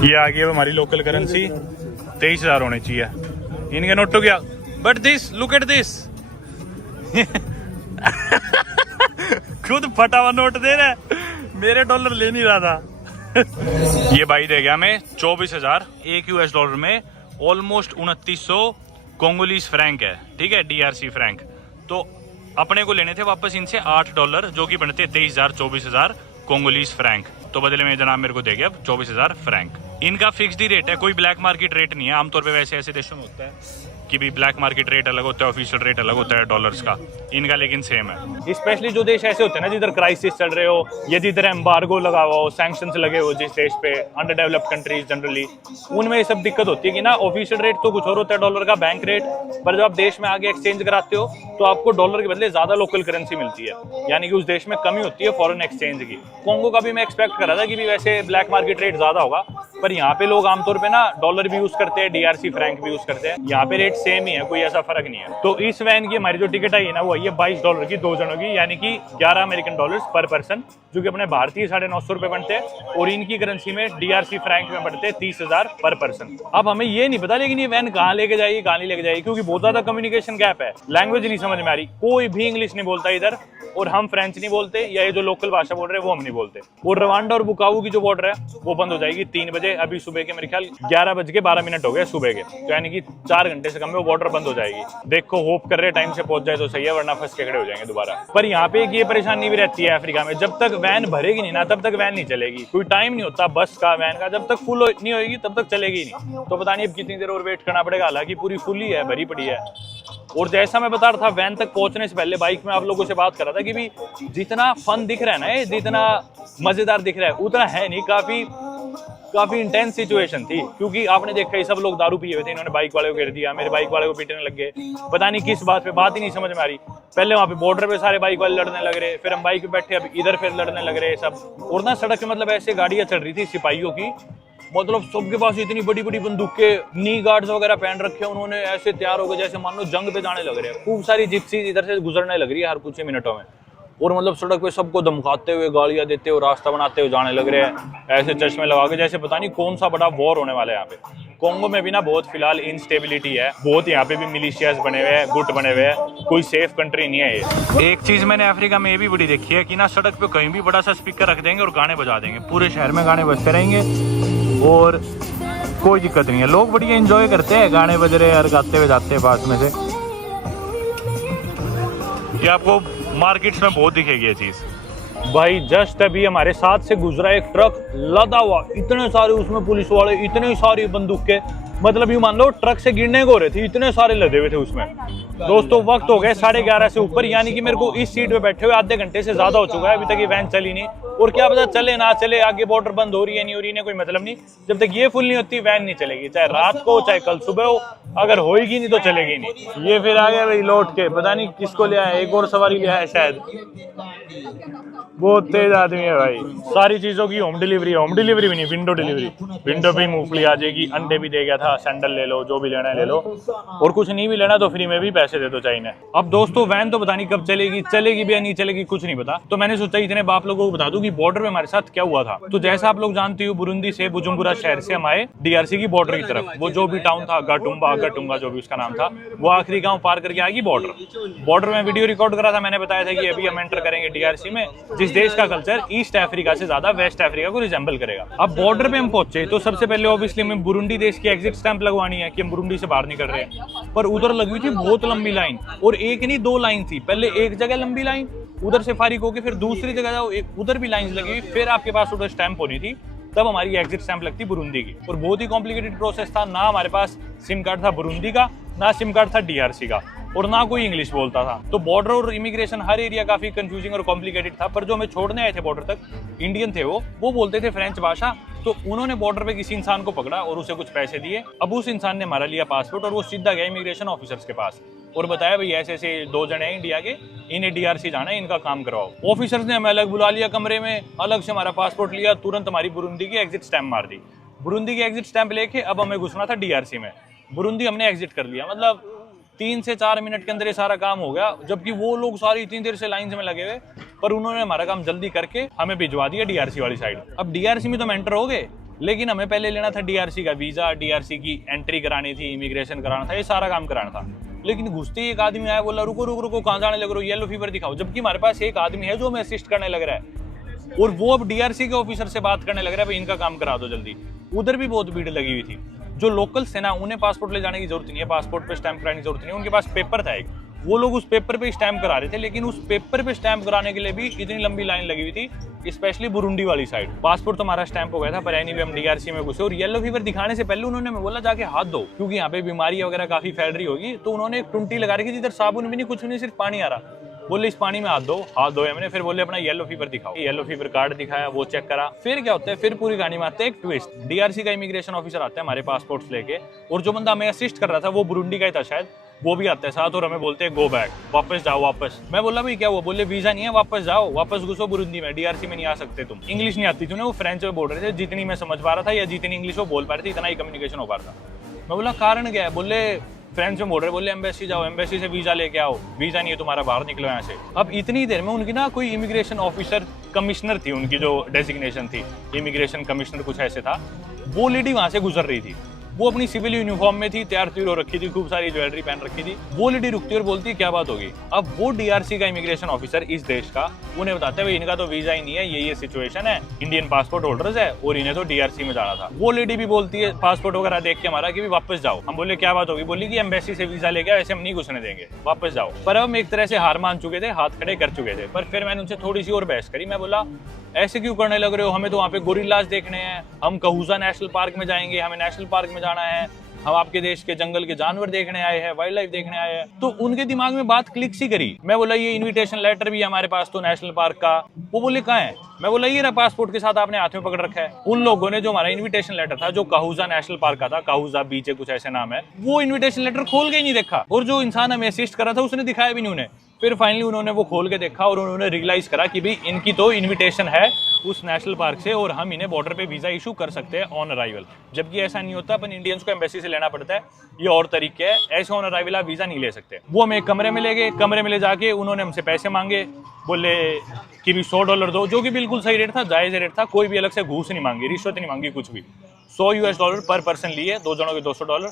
ये आ गई हमारी लोकल करेंसी, 23,000 होनी चाहिए। इनके नोट तो गया, but this, look at this. खुद फटा हुआ नोट दे रहे, मेरे $1 ले नहीं रहा था। ये भाई दे गया हमें 24,000, एक $1 में ऑलमोस्ट 2900 कोंगोलीज फ्रैंक है, ठीक है, DRC फ्रैंक। तो अपने को लेने थे वापस इनसे $8, जो कि बनते 23,000 24,000 कोंगोलीज फ्रैंक। तो बदले में जनाब मेरे को दे गया 24,000 फ्रैंक। इनका फिक्स्ड ही रेट है, कोई ब्लैक मार्केट रेट नहीं है। आमतौर पे वैसे ऐसे देशों में होता है कि भी ब्लैक मार्केट रेट अलग होता है, ऑफिशियल रेट अलग होता है डॉलर्स का। इनका लेकिन सेम है। स्पेशली जो देश ऐसे होते हैं ना जिधर क्राइसिस चल रहे हो, या जिधर एम्बार्गो लगा हुआ हो, सैंक्शंस लगे हो जिस देश पे, अंडर डेवलप्ड कंट्रीज जनरली, उनमें ये सब दिक्कत होती है कि ना ऑफिशियल रेट तो कुछ और होता है डॉलर का, बैंक रेट, पर जब आप देश में आगे एक्सचेंज कराते हो तो आपको डॉलर के बदले ज्यादा लोकल करेंसी मिलती है, यानी कि उस देश में कमी होती है फॉरेन एक्सचेंज की। कोंगो का भी मैं एक्सपेक्ट कर रहा था कि भी वैसे ब्लैक मार्केट रेट ज्यादा होगा, पर यहाँ पे लोग आमतौर पे ना डॉलर भी यूज करते हैं, DRC फ्रैंक भी यूज करते हैं। यहाँ पे रेट सेम ही है, कोई ऐसा फर्क नहीं है। तो इस वैन की हमारी जो टिकट आई है ना, वो आई है $22 की, 2 जनों की, यानी कि $11 पर पर्सन, जो कि अपने भारतीय 950 रुपए बनते हैं, और इनकी करेंसी में DRC फ्रैंक में बढ़ते हैं 30,000 पर पर्सन। अब हमें ये नहीं पता लेकिन ये वैन कहाँ लेके जाएगी, कहाँ नहीं लेके जाएगी, क्योंकि बहुत ज्यादा कम्युनिकेशन गैप है, लैंग्वेज नहीं समझ में आ रही, कोई भी इंग्लिश नहीं बोलता इधर, और हम फ्रेंच नहीं बोलते, या ये जो लोकल भाषा बोल रहे हैं वो हम नहीं बोलते। और रवांडा और बुकावू की जो बॉर्डर है वो बंद हो जाएगी 3 बजे, अभी सुबह के मेरे ख्याल 11 बज के 12 मिनट हो गए सुबह के, तो यानी कि 4 घंटे से कम है वो बॉर्डर बंद हो जाएगी। देखो होप कर रहे टाइम से पहुंच जाए तो सही है, वरना फंस के खड़े हो जाएंगे दोबारा। पर यहाँ पे एक ये परेशानी भी रहती है अफ्रीका में, जब तक वैन भरेगी नहीं ना तब तक वैन नहीं चलेगी। कोई टाइम नहीं होता बस का वैन का, जब तक फुल नहीं होगी तब तक चलेगी नहीं। तो पता नहीं अब कितनी देर और वेट करना पड़ेगा, हालांकि पूरी फुल ही है, भरी पड़ी है। और जैसा मैं बता रहा था वैन तक पहुंचने से पहले बाइक में आप लोगों से बात कर रहा था कि भी जितना फन दिख रहा है ना ये, जितना मजेदार दिख रहा है उतना है नहीं। काफी इंटेंस सिचुएशन थी, क्योंकि आपने देखा ही सब लोग दारू पिए हुए थे, इन्होंने बाइक वाले को घेर दिया, मेरे बाइक वाले को पीटने लग गए, पता नहीं किस बात पे, बात ही नहीं समझ में आ रही। पहले वहाँ पे बॉर्डर पे सारे बाइक वाले लड़ने लग रहे, फिर हम बाइक पे बैठे, अब इधर फिर लड़ने लग रहे सब। और ना सड़क पे मतलब ऐसे गाड़ियां चल रही थी सिपाहियों की, मतलब सबके पास इतनी बड़ी बड़ी बंदूकें, नी गार्ड्स वगैरह पहन रखे, उन्होंने ऐसे तैयार हो गए जैसे मान लो जंग पे जाने लग रहे हैं। खूब सारी जिप्सी इधर से गुजरने लग रही है हर कुछ ही मिनटों में, और मतलब सड़क पे सबको धमकाते हुए, गालियां देते हुए, रास्ता बनाते हुए जाने लग रहे हैं, ऐसे चश्मे लगा के जैसे पता नहीं कौन सा बड़ा वॉर होने वाला है यहाँ पे। कॉन्गो में भी ना बहुत फिलहाल इंस्टेबिलिटी है, बहुत यहाँ पे भी मिलिशियाज बने हुए हैं, गुट बने हुए हैं, कोई सेफ कंट्री नहीं है ये। एक चीज मैंने अफ्रीका में ये भी बड़ी देखी है कि ना सड़क पे कहीं भी बड़ा सा स्पीकर रख देंगे और गाने बजा देंगे, पूरे शहर में गाने बजते रहेंगे और कोई दिक्कत नहीं है। लोग बढ़िया एंजॉय करते हैं, गाने बज रहे हैं, गाते हुए जाते हैं पास में से। ये आपको मार्केट्स में बहुत दिखेगी ये चीज। भाई जस्ट अभी हमारे साथ से गुजरा एक ट्रक लदा हुआ, इतने सारे उसमें पुलिस वाले, इतनी सारी बंदूकें, मतलब ये मान लो ट्रक से गिरने को हो रहे थे, इतने सारे लदे हुए थे उसमें। दोस्तों वक्त हो गए 11:30 से ऊपर, यानी कि मेरे को इस सीट पे बैठे हुए आधे घंटे से ज्यादा हो चुका है, अभी तक ये वैन चली नहीं। और क्या पता चले ना चले, आगे बॉर्डर बंद हो रही है नहीं हो रही है कोई मतलब नहीं, जब तक ये फुल नहीं होती वैन नहीं चलेगी, चाहे रात को चाहे कल सुबह हो, अगर होएगी नहीं तो चलेगी नहीं। ये फिर आ गया भाई लौट के, पता नहीं किसको लिया है, एक और सवारी लिया है शायद, बहुत तेज आदमी है भाई। सारी चीजों की होम डिलीवरी भी नहीं, विंडो डिलीवरी, विंडो पे मूंगफली आ जाएगी, अंडे भी दे गया था, सैंडल ले लो, जो भी लेना है ले लो, और कुछ नहीं भी लेना तो फ्री में भी पैसे दे दो चाहिए। अब दोस्तों वैन तो पता नहीं कब चलेगी भी या नहीं चलेगी, कुछ नहीं पता। तो मैंने सोचा इतने बाप लोगों को बता दूं कि बॉर्डर में हमारे साथ क्या हुआ था। तो जैसा आप लोग जानते हो, बुरुंदी से बुजुम्बुरा शहर से हम आए डीआरसी की बॉर्डर की तरफ। वो जो भी टाउन था, गाटुंगा जो भी उसका नाम था, वो आखिरी गांव पार करके आएगी बॉर्डर में। वीडियो रिकॉर्ड करा था, मैंने बताया था कि अभी हम एंटर करेंगे डीआरसी में, जिस देश का कल्चर ईस्ट अफ्रीका से ज्यादा वेस्ट अफ्रीका को रिजेंबल करेगा। अब बॉर्डर पे हम पहुंचे तो सबसे पहले ऑब्वियसली हमें बुरुंडी देश की एग्जिट स्टैंप लगवानी है कि हम बुरुंडी से बाहर निकल रहे हैं। पर उधर लगी हुई थी बहुत लंबी लाइन, और एक नहीं 2 लाइन थी। पहले एक जगह लंबी लाइन, उधर से फारिग होके फिर दूसरी जगह जाओ, उधर भी लाइन लगी हुई, फिर आपके पास उधर स्टैंप होनी थी, तब हमारी एग्जिट स्टैंप लगती बुरुंदी की। और बहुत ही कॉम्प्लिकेटेड प्रोसेस था, ना हमारे पास सिम कार्ड था बुरुंदी का, ना सिम कार्ड था डीआरसी का, और ना कोई इंग्लिश बोलता था। तो बॉर्डर और इमिग्रेशन हर एरिया काफी कंफ्यूजिंग और कॉम्प्लिकेटेड था। पर जो हमें छोड़ने आए थे बॉर्डर तक, इंडियन थे, वो बोलते थे फ्रेंच भाषा। तो उन्होंने बॉर्डर पे किसी इंसान को पकड़ा और उसे कुछ पैसे दिए। अब उस इंसान ने हमारा लिया पासपोर्ट और वो सीधा गया इमिग्रेशन ऑफिसर्स के पास और बताया भाई ऐसे ऐसे 2 जने हैं इंडिया के, इन्हें डीआरसी जाना है, इनका काम करवाओ। ऑफिसर्स ने हमें अलग बुला लिया कमरे में, अलग से हमारा पासपोर्ट लिया, तुरंत हमारी बुरुंदी की एग्जिट स्टैंप मार दी। बुरुंदी की एग्जिट स्टैंप लेके अब हमें घुसना था डीआरसी में। बुरुंदी हमने एग्जिट कर लिया, मतलब 3 से 4 मिनट के अंदर ये सारा काम हो गया, जबकि वो लोग सारी इतनी देर से लाइन में लगे हुए, पर उन्होंने हमारा काम जल्दी करके हमें भिजवा दिया डीआरसी वाली साइड। अब डीआरसी में तो हम एंटर हो गए, लेकिन हमें पहले लेना था डीआरसी का वीजा, डीआरसी की एंट्री करानी थी, इमिग्रेशन कराना था, ये सारा काम कराना था। लेकिन घुसते ही एक आदमी आया, बोला रुको कहाँ जाने लग रहे हो, येलो फीवर दिखाओ। जबकि हमारे पास एक आदमी है जो हमें असिस्ट करने लग रहा है, और वो अब डीआरसी के ऑफिसर से बात करने लग रहा है, भाई इनका काम करा दो जल्दी। उधर भी बहुत भीड़ लगी हुई थी। जो लोकल्स है ना, उन्हें पासपोर्ट ले जाने की जरूरत नहीं है, पासपोर्ट पे स्टैंप कराने की जरूरत नहीं है, उनके पास पेपर था एक, वो लोग उस पेपर पे स्टैंप करा रहे थे। लेकिन उस पेपर पे स्टैंप कराने के लिए भी इतनी लंबी लाइन लगी हुई थी, स्पेशली बुरुंडी वाली साइड। पासपोर्ट तो हमारा स्टैंप हो गया था, पर यानी भी हम डीआरसी में घुसे। और येलो फीवर दिखाने से पहले उन्होंने हमें बोला जाके हाथ धो, क्योंकि यहाँ पे बीमारी वगैरह काफी फैल रही होगी। तो उन्होंने एक टुंटी लगा रखी थी, इधर साबुन भी नहीं, कुछ भी नहीं, सिर्फ पानी आ रहा। बोले इस पानी में हाथ धो हमने। फिर बोले अपना येलो फीवर दिखाओ, येलो फीवर कार्ड दिखाया, वो चेक करा। फिर क्या होता है, फिर पूरी कहानी में आता है एक ट्विस्ट। डीआरसी का इमिग्रेशन ऑफिसर आता है हमारे पासपोर्ट्स लेके, और जो बंदा हमें असिस्ट कर रहा था वो बुरुंडी का ही था शायद, वो भी आता है साथ, और हमें बोलते हैं गो बैक, वापस जाओ वापस। मैं बोला भाई क्या हुआ, बोले वीजा नहीं है, वापस जाओ, वापस घुसो बुरुंदी में, डीआरसी में नहीं आ सकते तुम। इंग्लिश नहीं आती थी उन्हें, वो फ्रेंच में बोल रहे थे, जितनी मैं समझ पा रहा था या जितनी इंग्लिश वो बोल पा रहे थे, इतना ही कम्युनिकेशन हो पा रहा था। मैं बोला कारण क्या है, बोले फ्रेंच में बोल रहे, बोले एम्बेसी जाओ, एम्बेसी से वीजा लेके आओ, वीजा नहीं है तुम्हारा, बाहर निकलो यहाँ से। अब इतनी देर में उनकी ना कोई इमिग्रेशन ऑफिसर कमिश्नर थी, उनकी जो डेजिग्नेशन थी इमिग्रेशन कमिश्नर कुछ ऐसे था, वो लेडी वहां से गुजर रही थी। वो अपनी सिविल यूनिफॉर्म में थी, तैयार हो रखी थी, खूब सारी ज्वेलरी पहन रखी थी। वो लेडी रुकती है और बोलती है क्या बात होगी। अब वो डीआरसी का इमिग्रेशन ऑफिसर इस देश का उन्हें बताते हैं इनका तो वीजा ही नहीं है, ये सिचुएशन है, इंडियन पासपोर्ट होल्डर्स है और इन्हें तो डीआरसी में जाना था। वो लेडी भी बोलती है पासपोर्ट वगैरह देख के हमारा कि भी वापस जाओ। हम बोले क्या बात होगी, बोली कि एम्बेसी से वीजा लेके ऐसे हम नहीं घुसने देंगे, वापस जाओ। पर अब हम एक तरह से हार मान चुके थे, हाथ खड़े कर चुके थे। पर फिर मैंने उनसे थोड़ी सी और बहस करी। मैं बोला ऐसे क्यों करने लग रहे हो, हमें तो वहाँ पे गोरिल्लास देखने हैं, हम कहूजा नेशनल पार्क में जाएंगे, हमें नेशनल पार्क में जाना है, हम आपके देश के जंगल के जानवर देखने आए हैं, वाइल्ड लाइफ देखने आए हैं। तो उनके दिमाग में बात क्लिक सी करी। मैं बोला ये इनविटेशन लेटर भी है हमारे पास तो नेशनल पार्क का। वो बोले कहाँ है। मैं बोला ये रहा पासपोर्ट के साथ आपने हाथ में पकड़ रखा है। उन लोगों ने जो हमारा इनविटेशन लेटर था, जो कहूजा नेशनल पार्क का था, कहूजा बीच है कुछ ऐसे नाम है, वो इनविटेशन लेटर खोल के ही नहीं देखा। और जो इंसान हमें असिस्ट करा था उसने दिखाया भी नहीं उन्हें। फिर फाइनली उन्होंने वो खोल के देखा और उन्होंने रियलाइज करा कि भाई इनकी तो इनविटेशन है उस नेशनल पार्क से और हम इन्हें बॉर्डर पे वीजा इशू कर सकते हैं ऑन अराइवल। जबकि ऐसा नहीं होता, अपन इंडियंस को एम्बेसी से लेना पड़ता है, ये और तरीके है, ऐसे ऑन अराइवल आप वीजा नहीं ले सकते। वो हमें एक कमरे में ले गए, कमरे में ले जाके उन्होंने हमसे पैसे मांगे, बोले कि भी $100 दो, जो कि बिल्कुल सही रेट था, जायज रेट था, कोई भी अलग से घूस नहीं मांगी, रिश्वत नहीं मांगी, कुछ भी। $100 पर पर्सन लिए, 2 जनों के $200।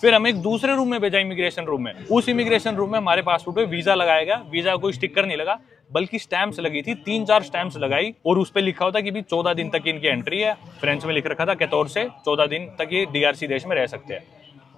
फिर हम एक दूसरे रूम में भेजा, इमिग्रेशन रूम में। उस इमिग्रेशन रूम में हमारे पासपोर्ट पे वीजा लगाया गया। वीजा कोई स्टिकर नहीं लगा बल्कि स्टैम्प्स लगी थी, 3-4 स्टैम्प्स लगाई और उस पे लिखा होता कि भी 14 दिन तक इनकी एंट्री है। फ्रेंच में लिख रखा था 14 से 14 दिन तक ये डीआरसी देश में रह सकते हैं।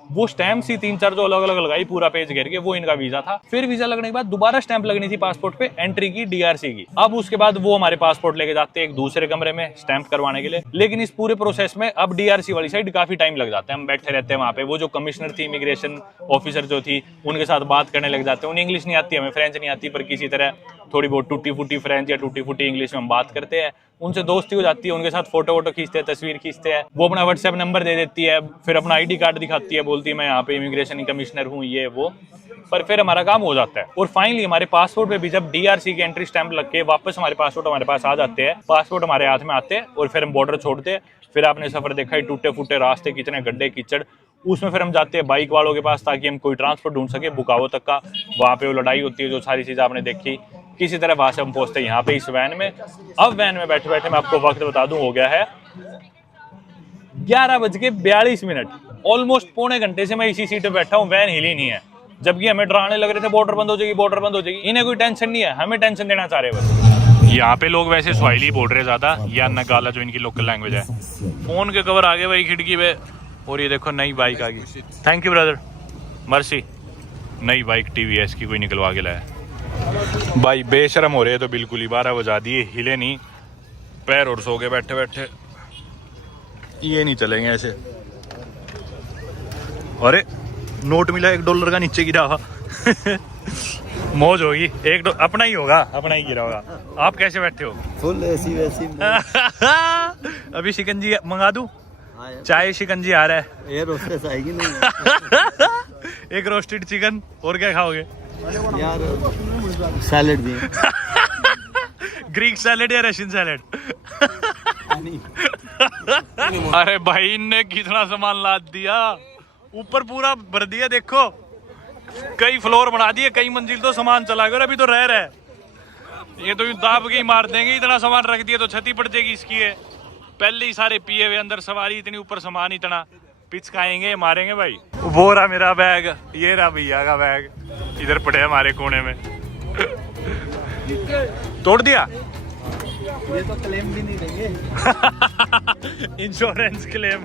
वो स्टैम्प ही 3-4 जो अलग अलग लगाई, पूरा पेज घेर के, वो इनका वीजा था। फिर वीजा लगने के बाद दोबारा स्टैंप लगनी थी पासपोर्ट पे एंट्री की, डीआरसी की। अब उसके बाद वो हमारे पासपोर्ट लेके जाते हैं एक दूसरे कमरे में स्टैंप करवाने के लिए। लेकिन इस पूरे प्रोसेस में अब डीआरसी वाली साइड काफी टाइम लग जाता है। हम बैठे रहते हैं वहाँ पे, वो जो कमिश्नर थी, इमिग्रेशन ऑफिसर जो थी, उनके साथ बात करने लग जाते हैं। उन्हें इंग्लिश नहीं आती, हमें फ्रेंच नहीं आती, पर किसी तरह थोड़ी बहुत टूटी फूटी फ्रेंच या टूटी फूटी इंग्लिश में हम बात करते हैं। उनसे दोस्ती हो जाती है, उनके साथ फोटो वोटो खींचते हैं, तस्वीर खींचते हैं। वो अपना व्हाट्सएप नंबर दे देती है, फिर अपना आईडी कार्ड दिखाती है, बोलती है मैं यहाँ पे इमिग्रेशन कमिश्नर हूँ, ये वो। पर फिर हमारा काम हो जाता है और फाइनली हमारे पासपोर्ट पे भी जब डीआरसी की एंट्री स्टैंप लग के वापस हमारे पासपोर्ट हमारे पास आ जाते हैं, पासपोर्ट हमारे हाथ में आते हैं और फिर हम बॉर्डर छोड़ते हैं। फिर आपने सफर देखा ही, टूटे फूटे रास्ते, कितने गड्ढे कीचड़, उसमें फिर हम जाते हैं बाइक वालों के पास ताकि हम कोई ट्रांसपोर्ट ढूंढ सके बुकाओ तक का। वहाँ पे वो लड़ाई होती है, जो सारी चीज़ आपने देखी। किसी तरह वहाँ से हम पहुँचते हैं यहाँ पे इस वैन में। अब वैन में बैठे बैठे मैं आपको वक्त बता दूं, हो गया है 11:42। ऑलमोस्ट पौने घंटे से मैं इसी सीट पे बैठा हूँ, वैन हिली नहीं है। जबकि हमें डराने लग रहे थे बॉर्डर बंद हो जाएगी, बॉर्डर बंद हो जाएगी। इन्हें कोई टेंशन नहीं है, हमें टेंशन देना चाह रहे बस। यहाँ पे लोग वैसे स्वाहिली बोल रहे ज्यादा, या नगाला जो इनकी लोकल लैंग्वेज है। फोन के कवर आगे भाई खिड़की पे, और ये देखो नई बाइक आ गई। Thank you brother, mercy. नई बाइक टीवीएस की कोई निकलवा के लाया भाई। बेशरम हो रहे हैं तो बिल्कुल ही 12 बजा दिए, हिले नहीं, पैर और सो गए बैठे बैठे। ये नहीं चलेंगे ऐसे। अरे नोट मिला $1 का, नीचे गिरा हुआ। मौज होगी। अपना ही होगा, अपना ही गिरा होगा। आप कैसे बैठे हो? फुल ऐसी वैसी। अभी शिकंजी मंगा दूं? चाय शिकंजी आ रहा है। ये रोस्टेड आएगी नहीं। एक रोस्टेड चिकन, और क्या खाओगे? यार सैलेड भी। ग्रीक सैलेड या रशियन सैलेड? अरे भाई ने कितना सामान लाद दिया, ऊपर पूरा भर दिया। देखो कई फ्लोर बना दिए, कई मंजिल तो सामान चला गया। अभी तो रह रहा है, ये तो दाब के ही मार देंगे। इतना सामान रख दिया तो छती पड़ जाएगी इसकी है। पहले ही सारे पिए हुए, अंदर सवारी इतनी, ऊपर सामान इतना, पिचकाएंगे मारेंगे भाई। वो रहा मेरा बैग, ये रहा भैया का बैग, इधर पड़े हमारे कोने में। तोड़ दिया। ये तो क्लेम भी नहीं देंगे। Insurance claim.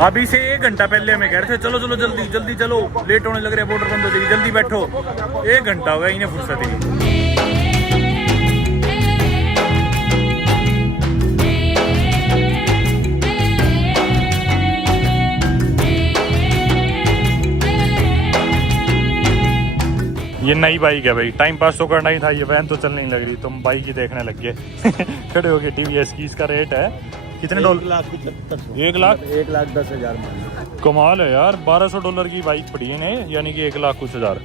अभी से 1 घंटा पहले हमें कह रहे थे चलो चलो जल्दी जल्दी चलो, लेट होने लग रहे, बॉर्डर बंद हो जाएगी, जल्दी बैठो। 1 घंटा हो गया, इन्हें फुर्सत ही। ये नई बाइक है भाई, टाइम पास तो करना ही था। ये वैन तो चल नहीं लग रही, तुम बाइक ही देखने लग गए। खड़े हो गए। टीवीएस की इसका रेट है कितने $1,75,000? 1,10,000। कमाल है यार, $1,200 की बाइक पड़ी है ने, यानी कि 1,00,000 कुछ हजार।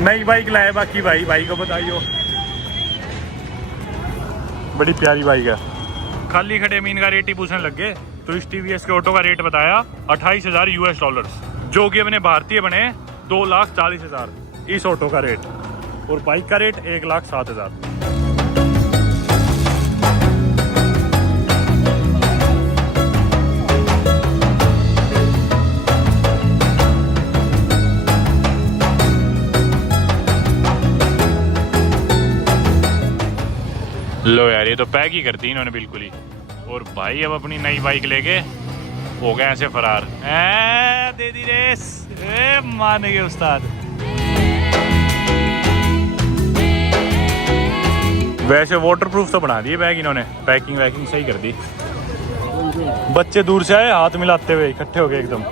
नई बाइक लाए बाकी भाई को बताइयो, बड़ी प्यारी बाइक है। खाली खड़े में इनका रेट ही पूछने लग गए, तो इस टीवीएस के ऑटो का रेट बताया $28,000, जो कि अपने भारतीय बने 2,40,000 इस ऑटो का रेट, और बाइक का रेट 1,07,000। लो यार, ये तो पैक ही कर दी इन्होंने बिल्कुल ही। और भाई अब अपनी नई बाइक लेके हो गए ऐसे फरार। दे दी रेस, मान गए उस्ताद। वैसे वाटरप्रूफ तो बना दिए बैग इन्होंने, पैकिंग वैकिंग सही कर दी। बच्चे दूर से आए हाथ मिलाते हुए इकट्ठे हो गए एकदम।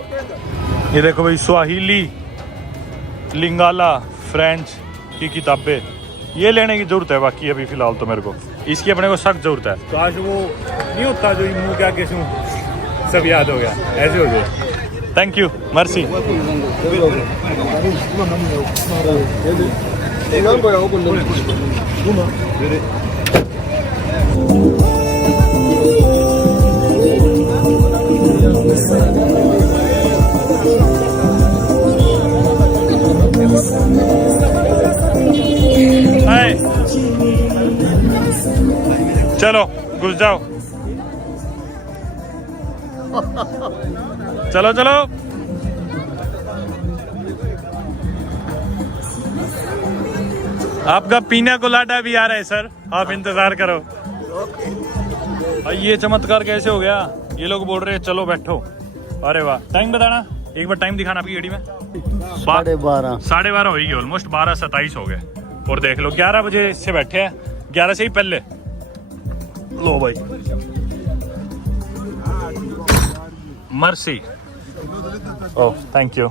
ये देखो भाई, स्वाहिली, लिंगाला, फ्रेंच की किताबें ये लेने की जरूरत है। बाकी अभी फिलहाल तो मेरे को इसकी अपने को सख्त जरूरत है। काश वो नहीं होता जो मुंह क्या कैसे सब याद हो गया, ऐसे हो गया। Thank you, mercy. चलो घुस जाओ, चलो चलो। आपका पीना कोलाडा भी आ रहा है सर, आप इंतजार करो। ये चमत्कार कैसे हो गया? ये लोग बोल रहे हैं चलो बैठो। अरे वाह, टाइम बताना एक बार, टाइम दिखाना आपकी गाड़ी में। 12:30 हो गई, ऑलमोस्ट 12:27 हो गए। और देख लो 11 बजे से बैठे हैं, 11 से ही पहले। लो भाई, मर्सी। ओह थैंक यू,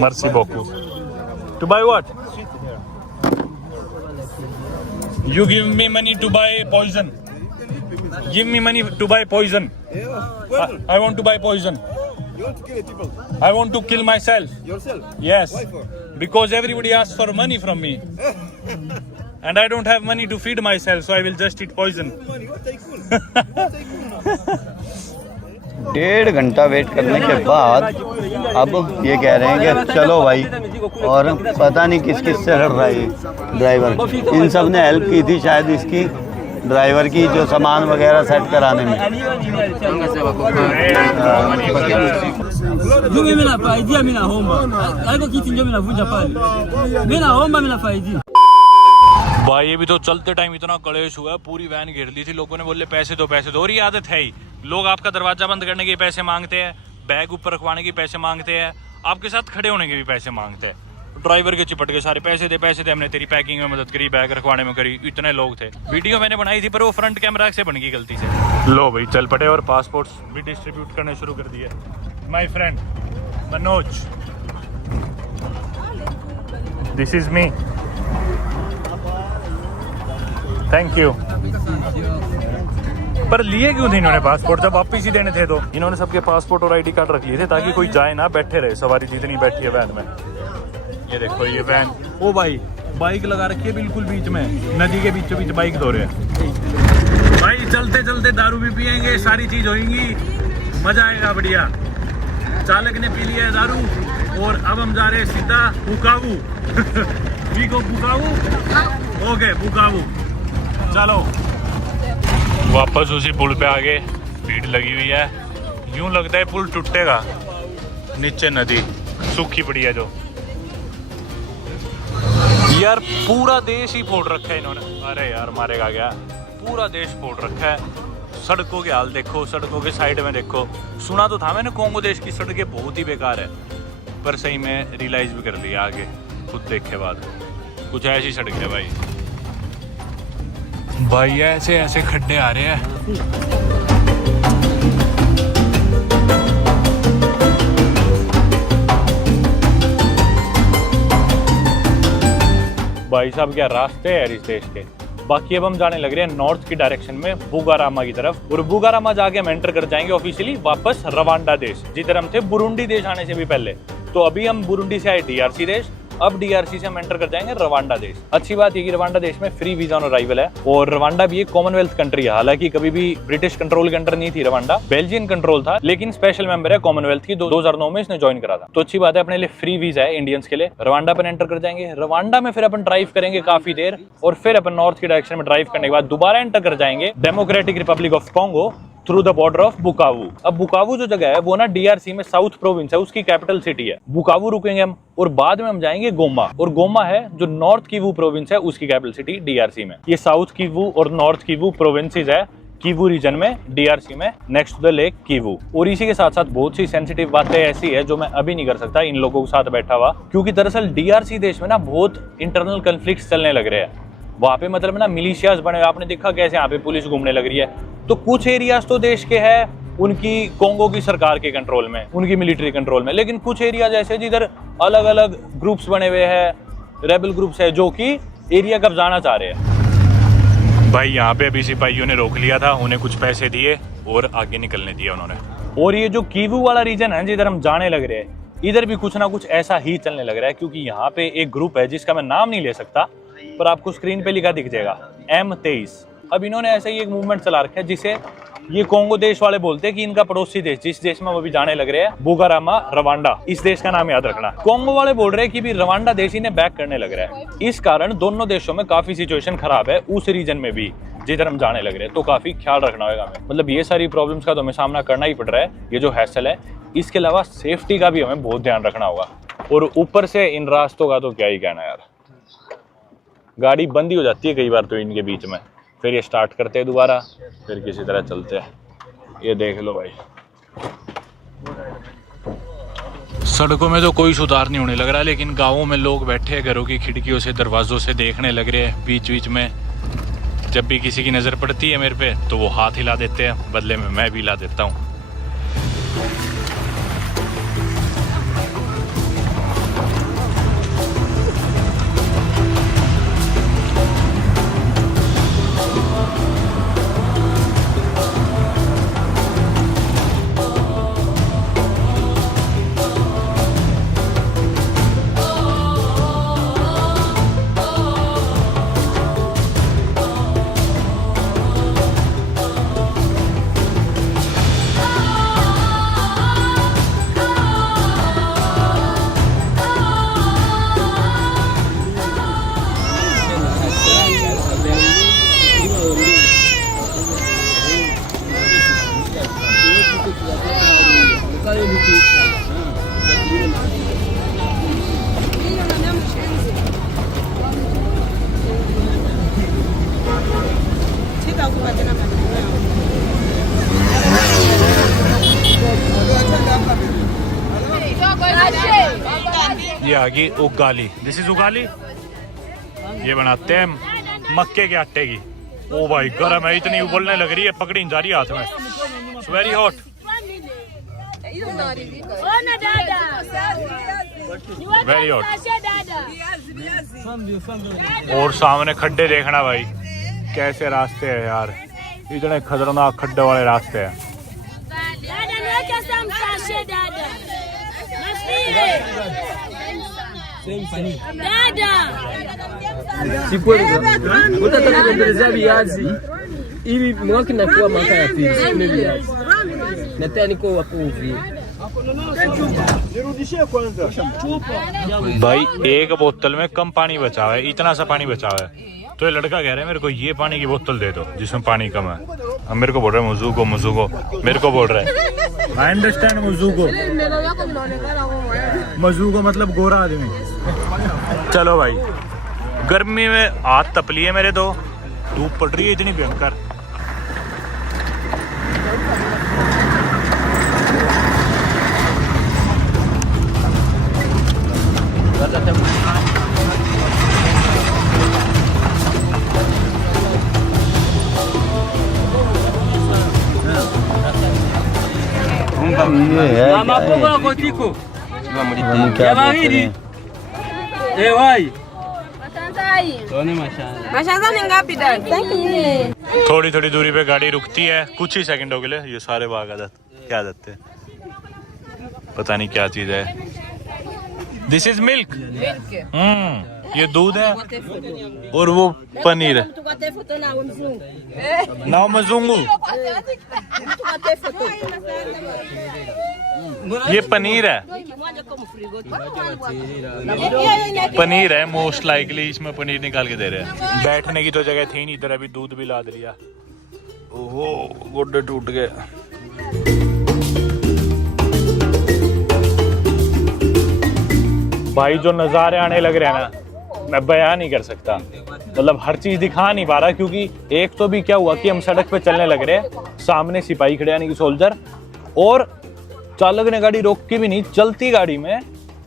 मर्सी बोकू। To buy what? You give me money to buy poison. Give me money to buy poison. I want to buy poison. You want to kill people? I want to kill myself. Yourself? Yes. Why for? Because everybody asks for money from me. And I don't have money to feed myself, so I will just eat poison. Money, what tycoon? 1.5 घंटा wait करने के बाद अब ये कह रहे हैं कि चलो भाई, और पता नहीं किस किस से हट रहा है ड्राइवर। इन सब ने हेल्प की थी शायद इसकी ड्राइवर की, जो सामान वगैरह सेट कराने में। भाई ये भी तो चलते टाइम इतना कलेश हुआ, पूरी वैन घेर ली थी। लोगों ने बोले पैसे दो पैसे दो, और ये आदत है ही, लोग आपका दरवाजा बंद करने के पैसे मांगते हैं, बैग ऊपर रखवाने के पैसे मांगते हैं, आपके साथ खड़े होने के भी पैसे मांगते हैं। ड्राइवर के चिपट के सारे पैसे दे, हमने तेरी पैकिंग में मदद करी, बैग रखवाने में करी। इतने लोग थे। वीडियो मैंने बनाई थी पर वो फ्रंट कैमरा से बन गई गलती से। लो भाई चल पड़े और पासपोर्ट्स भी डिस्ट्रीब्यूट करने शुरू कर दिए। My friend Manoj, this is me, thank you. पर लिए क्यों थे इन्होंने पासपोर्ट, जब वापिस ही देने थे तो इन्होंने सबके पासपोर्ट और आईडी कार्ड रख लिए थे ताकि कोई जाए ना, बैठे रहे सवारी जितनी बैठी है वैन में। ये देखो ये वैन, ओ भाई बाइक लगा रखी है बिल्कुल बीच में, नदी के बीचों बीच बाइक धो रहे हैं। भाई चलते चलते दारू भी पियेंगे, सारी चीज होगी, मजा आएगा बढ़िया। चालक ने पी लिया है दारू और अब हम जा रहे हैं सीधा बुकावू। वीको बुकावू, ओके बुकावू। चलो वापस उसी पुल पे आगे, भीड़ लगी हुई है, यूं लगता है पुल टूटेगा। नीचे नदी सूखी पड़ी है जो। यार पूरा देश ही फोड़ रखा है इन्होंने। अरे यार मारेगा क्या, पूरा देश फोड़ रखा है। सड़कों के हाल देखो, सड़कों के साइड में देखो। सुना तो था मैंने कोंगो देश की सड़कें बहुत ही बेकार है, पर सही में रियलाइज भी कर लिया आगे खुद देखे बाद, कुछ ऐसी सड़क है भाई। भाई ऐसे ऐसे खड्डे आ रहे हैं। भाई साहब क्या रास्ते हैं इस देश के। बाकी अब हम जाने लग रहे हैं नॉर्थ की डायरेक्शन में, बुगारामा की तरफ। और बुगारामा जाके हम एंटर कर जाएंगे ऑफिशियली वापस रवांडा देश, जिधर हम थे बुरुंडी देश आने से भी पहले। तो अभी हम बुरुंडी से आए डीआरसी देश, अब डीआरसी से हम एंटर कर जाएंगे रवांडा देश। अच्छी बात ये कि रवांडा देश में फ्री वीजा ऑन अराइवल है, और रवांडा भी एक कॉमनवेल्थ कंट्री है। हालांकि कभी भी ब्रिटिश कंट्रोल के अंडर नहीं थी रवांडा, बेल्जियन कंट्रोल था, लेकिन स्पेशल मेंबर है कॉमनवेल्थ की। 2009 में इसने ज्वाइन करा था। तो अच्छी बात है, अपने लिए फ्री वीजा है इंडियंस के लिए। रवांडा पर एंटर कर जाएंगे, रवांडा में फिर अपन ड्राइव करेंगे काफी देर, और फिर अपन नॉर्थ की डायरेक्शन में ड्राइव करने के बाद दोबारा एंटर कर जाएंगे Democratic Republic of Congo, through the border of Bukavu. अब बुकावू जो जगह है वो ना डीआरसी में साउथ प्रोविंस है, उसकी कैपिटल सिटी है। बुकावू रुकेंगे हम और बाद में हम जाएंगे गोमा, और गोमा है जो नॉर्थ किवू प्रोविंस है, उसकी कैपिटल सिटी डीआरसी में। ये साउथ किवू और नॉर्थ किवू प्रोविंसेस है किवू रीजन में, डीआरसी में, next to the lake Kivu. और इसी के साथ साथ बहुत सी सेंसिटिव बातें ऐसी है जो मैं अभी नहीं कर सकता इन लोगों के साथ बैठा हुआ, क्योंकि दरअसल डीआरसी देश में ना बहुत इंटरनल कन्फ्लिक्ट्स चलने लग रहे हैं। वहां पे मतलब ना मिलिशियाज बने हुए, आपने देखा कैसे यहाँ पे पुलिस घूमने लग रही है। तो कुछ एरियाज तो देश के हैं उनकी कोंगो की सरकार के कंट्रोल में, उनकी मिलिट्री कंट्रोल में, लेकिन कुछ एरियाज ऐसे जिधर अलग अलग ग्रुप्स बने हुए हैं, रेबल ग्रुप्स है जो कि एरिया कब्जाना चाह रहे हैं। भाई यहाँ पे अभी सिपाहियों ने रोक लिया था, उन्हें कुछ पैसे दिए और आगे निकलने दिया उन्होंने। और ये जो किवू वाला रीजन है जिधर हम जाने लग रहे हैं, इधर भी कुछ ना कुछ ऐसा ही चलने लग रहा है, क्योंकि यहाँ पे एक ग्रुप है जिसका मैं नाम नहीं ले सकता, पर आपको स्क्रीन पे लिखा दिख जाएगा M23। अब इन्होंने ऐसा ही एक मूवमेंट चला रखा है जिसे ये कोंगो देश वाले बोलते हैं कि इनका पड़ोसी देश, जिस देश में वो भी जाने लग रहे हैं, बुगारामा रवांडा, इस देश का नाम याद रखना। कोंगो वाले बोल रहे हैं कि भी रवांडा देश इन्हें बैक करने लग रहा है। इस कारण दोनों देशों में काफी सिचुएशन खराब है, उस रीजन में भी जिधर हम जाने लग रहे हैं, तो काफी ख्याल रखना होगा हमें। मतलब ये सारी प्रॉब्लम्स का तो हमें सामना करना ही पड़ रहा है, ये जो हैसल है, इसके अलावा सेफ्टी का भी हमें बहुत ध्यान रखना होगा। और ऊपर से इन रास्तों का तो क्या ही कहना यार, गाड़ी बंद ही हो जाती है कई बार तो इनके बीच में, फिर ये स्टार्ट करते हैं दोबारा, फिर किसी तरह चलते हैं। ये देख लो भाई, सड़कों में तो कोई सुधार नहीं होने लग रहा, लेकिन गाँवों में लोग बैठे हैं घरों की खिड़कियों से, दरवाजों से देखने लग रहे हैं। बीच बीच में जब भी किसी की नज़र पड़ती है मेरे पे तो वो हाथ हिला देते हैं, बदले में मैं भी हिला देता हूँ। ये आ गई उगाली, दिस इज उगाली। ये बनाते हैं मक्के के आटे की। ओ भाई गरम है, इतनी उबलने लग रही है, पकड़ी जा रही है हाथ में, it's very hot. Very hot. और सामने खड्डे देखना भाई, कैसे रास्ते हैं यार, इतने खतरनाक खड्डे वाले रास्ते हैं। Utatakuendelezea viazi ili mwaka inakuwa mwaka ya pili, sime viazi na tena niko wapuvi भाई एक बोतल में कम पानी बचा हुआ है, इतना सा पानी बचा हुआ है, तो ये लड़का कह रहा है मेरे को ये पानी की बोतल दे दो जिसमें पानी कम है। अब मेरे को बोल रहा है मुजुको मुजुको, मेरे को बोल रहा है। आई अंडरस्टैंड मुजुको, मुजुको मतलब गोरा आदमी। चलो भाई, गर्मी में हाथ तप लिए मेरे, तो धूप पड़ रही है इतनी भयंकर। mama pogo na kotiko ya bahiri wai मशाजा नहीं ngapi dad? थोड़ी थोड़ी दूरी पे गाड़ी रुकती है कुछ ही सेकंडों के लिए। ये सारे बाग क्या जाते हैं, पता नहीं क्या चीज है। This is milk. ये दूध है और वो पनीर है। नाउ मजूंगू, ये पनीर है, पनीर है मोस्ट लाइकली, इसमें पनीर निकाल के दे रहे हैं। बैठने की तो जगह थी नहीं, इधर अभी दूध भी ला दिया। ओहो गोडे टूट गए। भाई जो नज़ारे आने लग रहे हैं ना, मैं बयान नहीं कर सकता। मतलब हर चीज दिखा नहीं पा रहा, क्योंकि एक तो भी क्या हुआ कि हम सड़क पे चलने लग रहे हैं, सामने सिपाही खड़े यानी कि सोल्जर, और चालक ने गाड़ी रोक के भी नहीं, चलती गाड़ी में।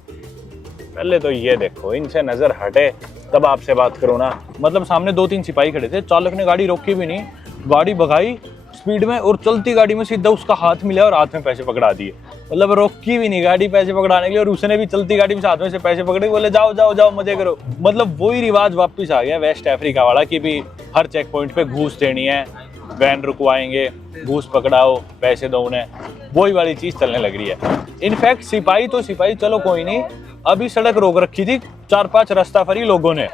पहले तो ये देखो, इनसे नजर हटे तब आपसे बात करो ना। मतलब सामने 2-3 सिपाही खड़े थे, चालक ने गाड़ी रोकी भी नहीं, गाड़ी भगाई स्पीड में और चलती गाड़ी में सीधा उसका हाथ मिला और हाथ में पैसे पकड़ा दिए। मतलब रोकी भी नहीं गाड़ी पैसे पकड़ाने के लिए, और उसने भी चलती गाड़ी में हाथ में से पैसे पकड़े, बोले जाओ जाओ जाओ मजे करो। मतलब वही रिवाज वापस आ गया वेस्ट अफ्रीका वाला कि भी हर चेक पॉइंट पे घूस देनी है, वैन रुकवाएंगे, घूस पकड़ाओ, पैसे दो उन्हें, वही वाली चीज चलने लग रही है। इनफैक्ट सिपाही तो सिपाही चलो कोई नहीं, अभी सड़क रोक रखी थी 4-5 रास्ताफरी लोगों ने,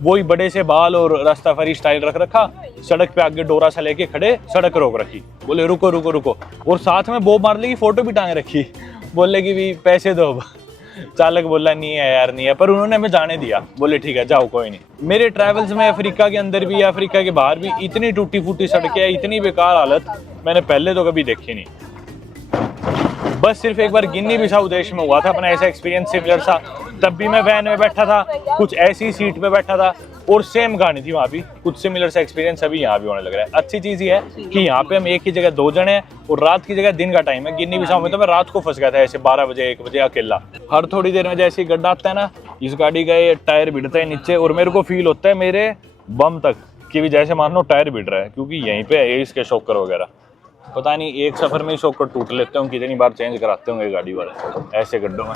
वही बड़े से बाल और रास्ताफरी स्टाइल रख रखा, सड़क पे आगे डोरा सा लेके खड़े, सड़क रोक रखी, बोले रुको रुको रुको, और साथ में बोब मार्ले की फोटो भी टांग रखी, बोले कि भी पैसे दो। चालक बोला नहीं है यार नहीं है, पर उन्होंने हमें जाने दिया, बोले ठीक है जाओ कोई नहीं। मेरे ट्रैवल्स में अफ्रीका के अंदर भी अफ्रीका के बाहर भी इतनी टूटी फूटी सड़कें, इतनी बेकार हालत मैंने पहले तो कभी देखी नहीं। बस सिर्फ एक बार गिनी बिसाऊ देश में हुआ था अपना ऐसा एक्सपीरियंस सिमिलर सा, तब भी मैं वैन में बैठा था, कुछ ऐसी सीट पे बैठा था और सेम गाड़ी थी वहाँ भी, कुछ सिमिलर सा एक्सपीरियंस अभी यहाँ भी होने लग रहा है। अच्छी चीज़ ये है कि यहाँ पे हम एक ही जगह 2 जने हैं और रात की जगह दिन का टाइम है। गिनी बिसाऊ में तो मैं रात को फंस गया था ऐसे 12 बजे 1 बजे अकेला। हर थोड़ी देर में जैसे ही गड्ढा आता है ना, इस गाड़ी का ये टायर भिड़ता है नीचे, और मेरे को फील होता है मेरे बम तक कि भी जैसे मान लो टायर भिड़ रहा है, क्योंकि यहीं पे है इसके शॉकर वगैरह। पता नहीं एक सफर में ही शॉकर टूट लेते होंगे, कितनी बार चेंज कराते होंगे गाड़ी वाले ऐसे गड्ढों में।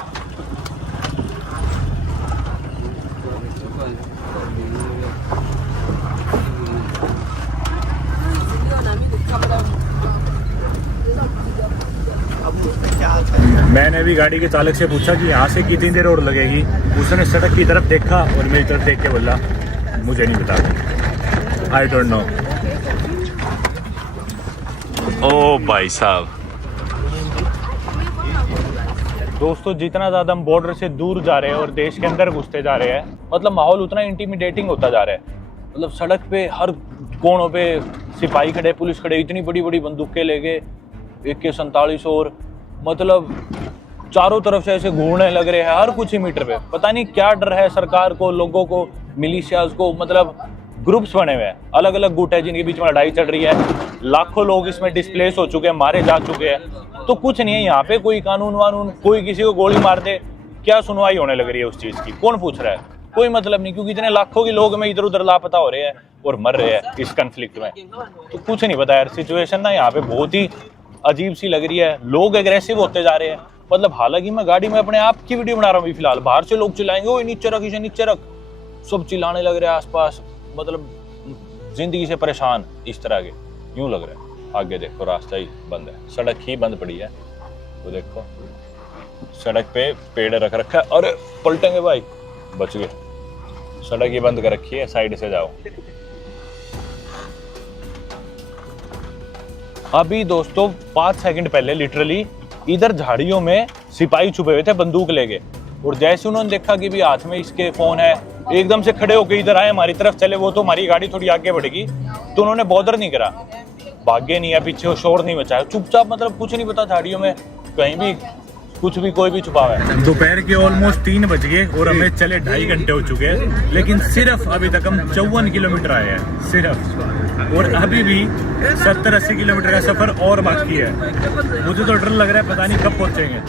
मैंने भी गाड़ी के चालक से पूछा कि यहाँ से कितनी देर और लगेगी, उसने सड़क की तरफ देखा और मेरी तरफ देख के बोला मुझे नहीं पता, आई डोंट नो। ओ भाई साहब, दोस्तों जितना ज़्यादा हम बॉर्डर से दूर जा रहे हैं और देश के अंदर घुसते जा रहे हैं, मतलब माहौल उतना इंटीमिडेटिंग होता जा रहा है। मतलब सड़क पे हर कोनों पे सिपाही खड़े, पुलिस खड़े, इतनी बड़ी बड़ी बंदूकें लेके AK-47 और मतलब चारों तरफ से ऐसे घूरने लग रहे हैं हर कुछ ही मीटर पे। पता नहीं क्या डर है सरकार को, लोगों को, मिलिशियाज को। मतलब ग्रुप्स बने हुए हैं, अलग अलग गुट है जिनके बीच में लड़ाई चल रही है, लाखों लोग इसमें डिस्प्लेस हो चुके हैं, मारे जा चुके हैं। तो कुछ नहीं है यहाँ पे, कोई कानून वानून, कोई किसी को गोली मार दे, क्या सुनवाई होने लग रही है उस चीज़ की? कौन पूछ रहा है? कोई मतलब नहीं, क्योंकि इतने लाखों के लोग में इधर उधर लापता हो रहे हैं और मर रहे हैं इस कन्फ्लिक्ट में। तो कुछ नहीं पता यार, सिचुएशन ना यहाँ पे बहुत ही अजीब सी लग रही है। लोग एग्रेसिव होते जा रहे हैं। मतलब हालांकि मैं गाड़ी में अपने आप की वीडियो बना रहा हूँ फिलहाल, बाहर से लोग चिल्लाएंगे ओए नीचे रख, इसे नीचे रख, सब चिल्लाने लग रहे हैं आसपास। मतलब जिंदगी से परेशान इस तरह के यूं लग रहा है। आगे देखो रास्ता ही बंद है, सड़क ही बंद पड़ी है। तो देखो सड़क पे पेड़ रख रखा है, अरे पलटेंगे भाई, बच गए। सड़क ही बंद कर रखी है, साइड से जाओ। अभी दोस्तों 5 सेकंड पहले लिटरली इधर झाड़ियों में सिपाही छुपे हुए थे बंदूक लेके, और जैसे उन्होंने देखा कि भी हाथ में इसके फोन है, एकदम से खड़े होकर इधर आए, हमारी तरफ चले। वो तो हमारी गाड़ी थोड़ी आगे बढ़ेगी तो उन्होंने बॉदर नहीं करा, भागे नहीं या पीछे शोर नहीं मचाया, चुपचाप। मतलब कुछ नहीं पता झाड़ियों में कहीं भी कुछ भी कोई भी छुपा हुआ है। दोपहर के ऑलमोस्ट 3 बज गए और हमें चले 2.5 घंटे हो चुके हैं, लेकिन सिर्फ अभी तक हम 54 किलोमीटर आए हैं सिर्फ, और अभी भी 70-80 किलोमीटर का सफर और बाकी है। मुझे तो डर लग रहा है, पता नहीं कब पहुंचेंगे।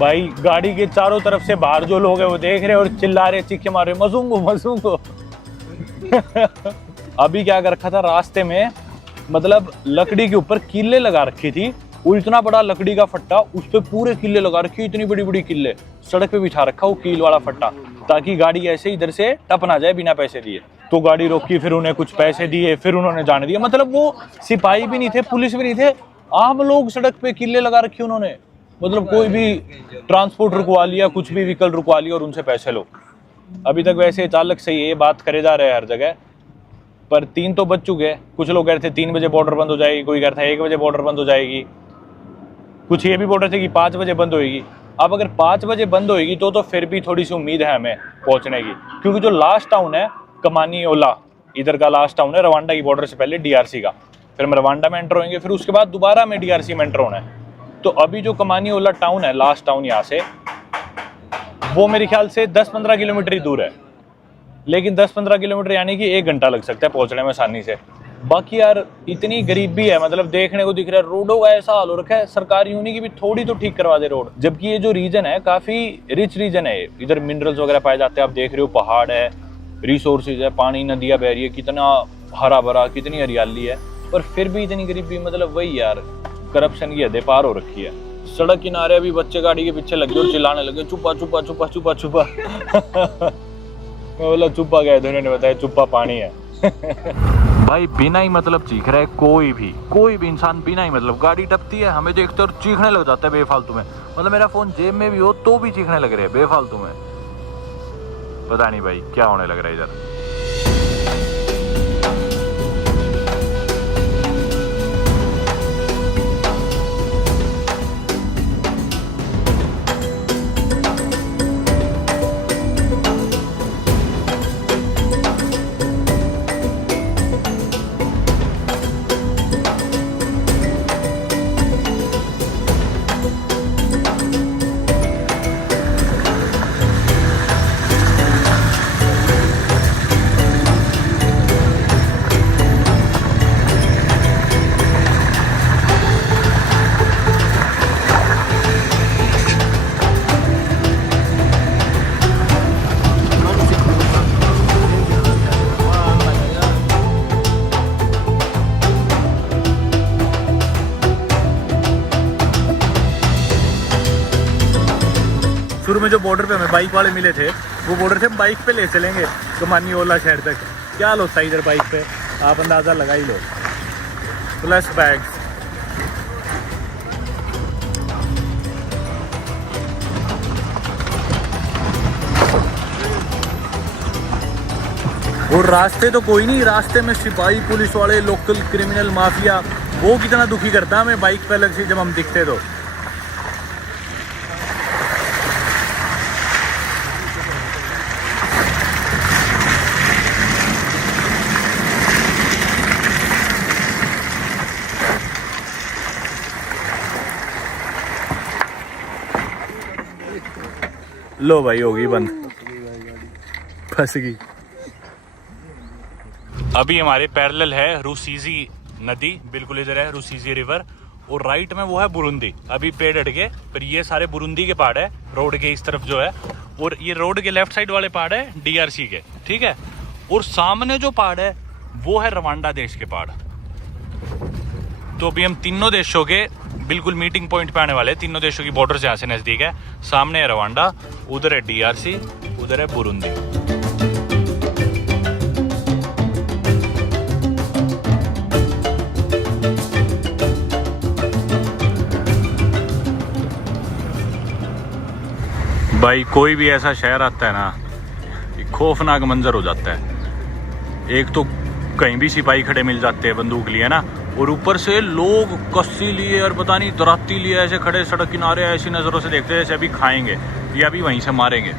भाई गाड़ी के चारों तरफ से बाहर जो लोग हैं वो देख रहे हैं और चिल्ला रहे, चीखे मार रहे, मसूंगो मसूंगो। अभी क्या कर रखा था रास्ते में, मतलब लकड़ी के ऊपर किल्ले लगा रखी थी, और इतना बड़ा लकड़ी का फट्टा, उस पर पूरे किल्ले लगा रखी, इतनी बड़ी बड़ी किल्ले सड़क पे बिछा रखा वो कील वाला फट्टा, ताकि गाड़ी ऐसे इधर से टप ना जाए बिना पैसे दिए। तो गाड़ी रोकी, फिर उन्हें कुछ पैसे दिए, फिर उन्होंने जाने दिया। मतलब वो सिपाही भी नहीं थे, पुलिस भी नहीं थे, आम लोग सड़क पे किल्ले लगा रखी उन्होंने। मतलब कोई भी ट्रांसपोर्ट रुकवा लिया, कुछ भी व्हीकल रुकवा लिया और उनसे पैसे लो। अभी तक वैसे चालक से ये बात करे जा रहे हैं हर जगह, पर 3 तो बज चुके हैं। कुछ लोग कह रहे थे 3 बजे बॉर्डर बंद हो जाएगी, कोई कह रहा था 1 बजे बॉर्डर बंद हो जाएगी, कुछ ये भी बोल रहे थे कि 5 बजे बंद होएगी। अब अगर 5 बजे बंद होएगी तो फिर भी थोड़ी सी उम्मीद है हमें पहुंचने की, क्योंकि जो लास्ट टाउन है कमानियोला, इधर का लास्ट टाउन है रवांडा की बॉर्डर से पहले डीआरसी का, फिर हम रवांडा में एंटर होंगे, फिर उसके बाद दोबारा हमें डीआरसी में एंटर होना है। तो अभी जो कमानियोला टाउन है, लास्ट टाउन यहाँ से, वो मेरे ख्याल से 10-15 किलोमीटर ही दूर है, लेकिन 10-15 किलोमीटर यानी कि 1 घंटा लग सकता है पहुंचने में आसानी से। बाकी यार इतनी गरीबी है, मतलब देखने को दिख रहा है, रोडों का ऐसा हाल हो रखा है, सरकार यूं नहीं कि भी थोड़ी तो ठीक करवा दे रोड, जबकि ये जो रीजन है काफी रिच रीजन है, इधर मिनरल्स वगैरह पाए जाते हैं। आप देख रहे हो पहाड़ है, रिसोर्सेज है, पानी नदियां बह रही है, कितना हरा भरा, कितनी हरियाली है, पर फिर भी इतनी गरीबी। मतलब वही यार, करप्शन की हदें पार हो रखी है। सड़क किनारे अभी बच्चे गाड़ी के पीछे लगे और चिल्लाने लगे चुप्पा चुप्पा चुप्पा चुप्पा चुप्पा। मैं बोला चुप्पा गया, उन्होंने बताया चुप्पा पानी है। भाई बिना ही मतलब चीख रहा है कोई भी इंसान, बिना ही मतलब गाड़ी टपती है, हमें देखते और चीखने लग जाता है बेफालतू में। मतलब मेरा फोन जेब में भी हो तो भी चीखने लग रहे हैं बेफालतू में। पता नहीं भाई क्या होने लग रहा है इधर। शुरू में जो बॉर्डर पे हमें बाइक वाले मिले थे, वो बोल रहे थे बाइक पे ले चलेंगे कमानियोला शहर तक। क्या हाल होता है इधर बाइक पे, आप अंदाज़ा लगा ही लो। प्लस बैग्स, और रास्ते तो कोई नहीं, रास्ते में सिपाही पुलिस वाले, लोकल क्रिमिनल माफिया, वो कितना दुखी करता है हमें बाइक पे अलग से जब हम दिखते तो। लो भाई होगी बंद, फंस गई। अभी हमारे पैरेलल है रूसीजी नदी, बिल्कुल इधर है रूसीजी रिवर, और राइट में वो है बुरुंदी। अभी पेड़ हट गए, पर ये सारे बुरुंदी के पहाड़ है रोड के इस तरफ जो है, और ये रोड के लेफ्ट साइड वाले पहाड़ है डीआरसी के, ठीक है। और सामने जो पहाड़ है वो है रवांडा देश के पहाड़। तो अभी हम तीनों देशों के बिल्कुल मीटिंग पॉइंट पे आने वाले हैं। तीनों देशों की बॉर्डर से यहाँ से नजदीक है। सामने है रवांडा, उधर है डीआरसी, उधर है बुरुंदी। भाई कोई भी ऐसा शहर आता है ना, खौफनाक मंजर हो जाता है। एक तो कहीं भी सिपाही खड़े मिल जाते हैं बंदूक लिए ना, और ऊपर से लोग कस्सी लिए और पता नहीं दराती लिए ऐसे खड़े सड़क किनारे, ऐसी नज़रों से देखते हैं जैसे अभी खाएंगे या अभी वहीं से मारेंगे।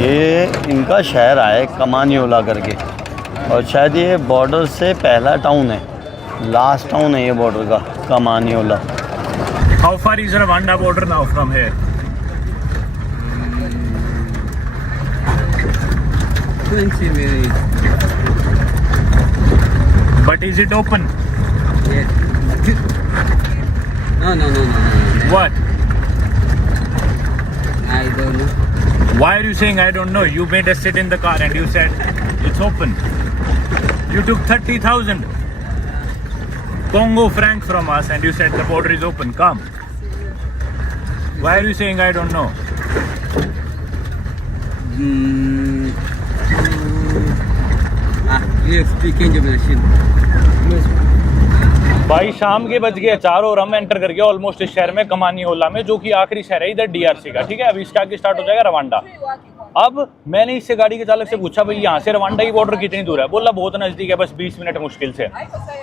ये इनका शहर है कमानियोला करके, और शायद ये बॉर्डर से पहला टाउन है, लास्ट टाउन है ये बॉर्डर का, कमानियोला। How far is Rwanda border now from here? 20 minutes. But is it open? Yeah. No. What? I don't know. Why are you saying I don't know? You made us sit in the car and you said it's open. You took 30,000. Congo franc from us and you said the border is open. Come. Why are you saying I don't know? भाई शाम के बज गए 4 और हम enter कर गए almost इस शहर में कमानियोला में, जो कि आखिरी शहर है इधर डीआरसी का। ठीक है, अभी इसके आगे स्टार्ट हो जाएगा रवांडा। अब मैंने इससे गाड़ी के चालक से पूछा भाई यहाँ से रवांडा की बॉर्डर कितनी दूर है? बोला बहुत नजदीक है, बस 20 मिनट मुश्किल से।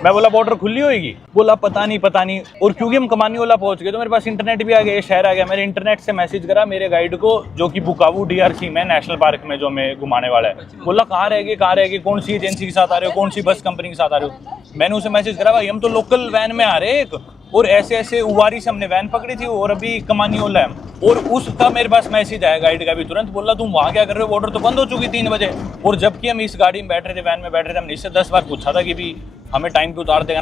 मैं बोला बॉर्डर खुली होगी? बोला पता नहीं। और क्योंकि हम कमानियोला पहुंच गए तो मेरे पास इंटरनेट भी आ गया, शहर आ गया। मैंने इंटरनेट से मैसेज करा मेरे गाइड को, जो कि बुकावू डीआरसी में नेशनल पार्क में जो हमें घुमाने वाला है। बोला कहाँ रहेगी, कौन सी एजेंसी के साथ आ रहे हो, कौन सी बस कंपनी के साथ आ रहे हो? मैंने उसे मैसेज करा भाई हम तो लोकल वैन में आ रहे हैं एक, और ऐसे उवारी से हमने वैन पकड़ी थी और अभी कमानियोला है। और उसका मेरे पास मैसेज आया गाइड का भी तुरंत, बोला तुम वहाँ क्या कर रहे हो, बॉर्डर तो बंद हो चुकी 3 बजे। और जबकि हम इस गाड़ी में बैठ रहे थे, वैन में बैठ रहे थे, हमने इससे 10 बार पूछा था कि भी हमें टाइम पे उतार देगा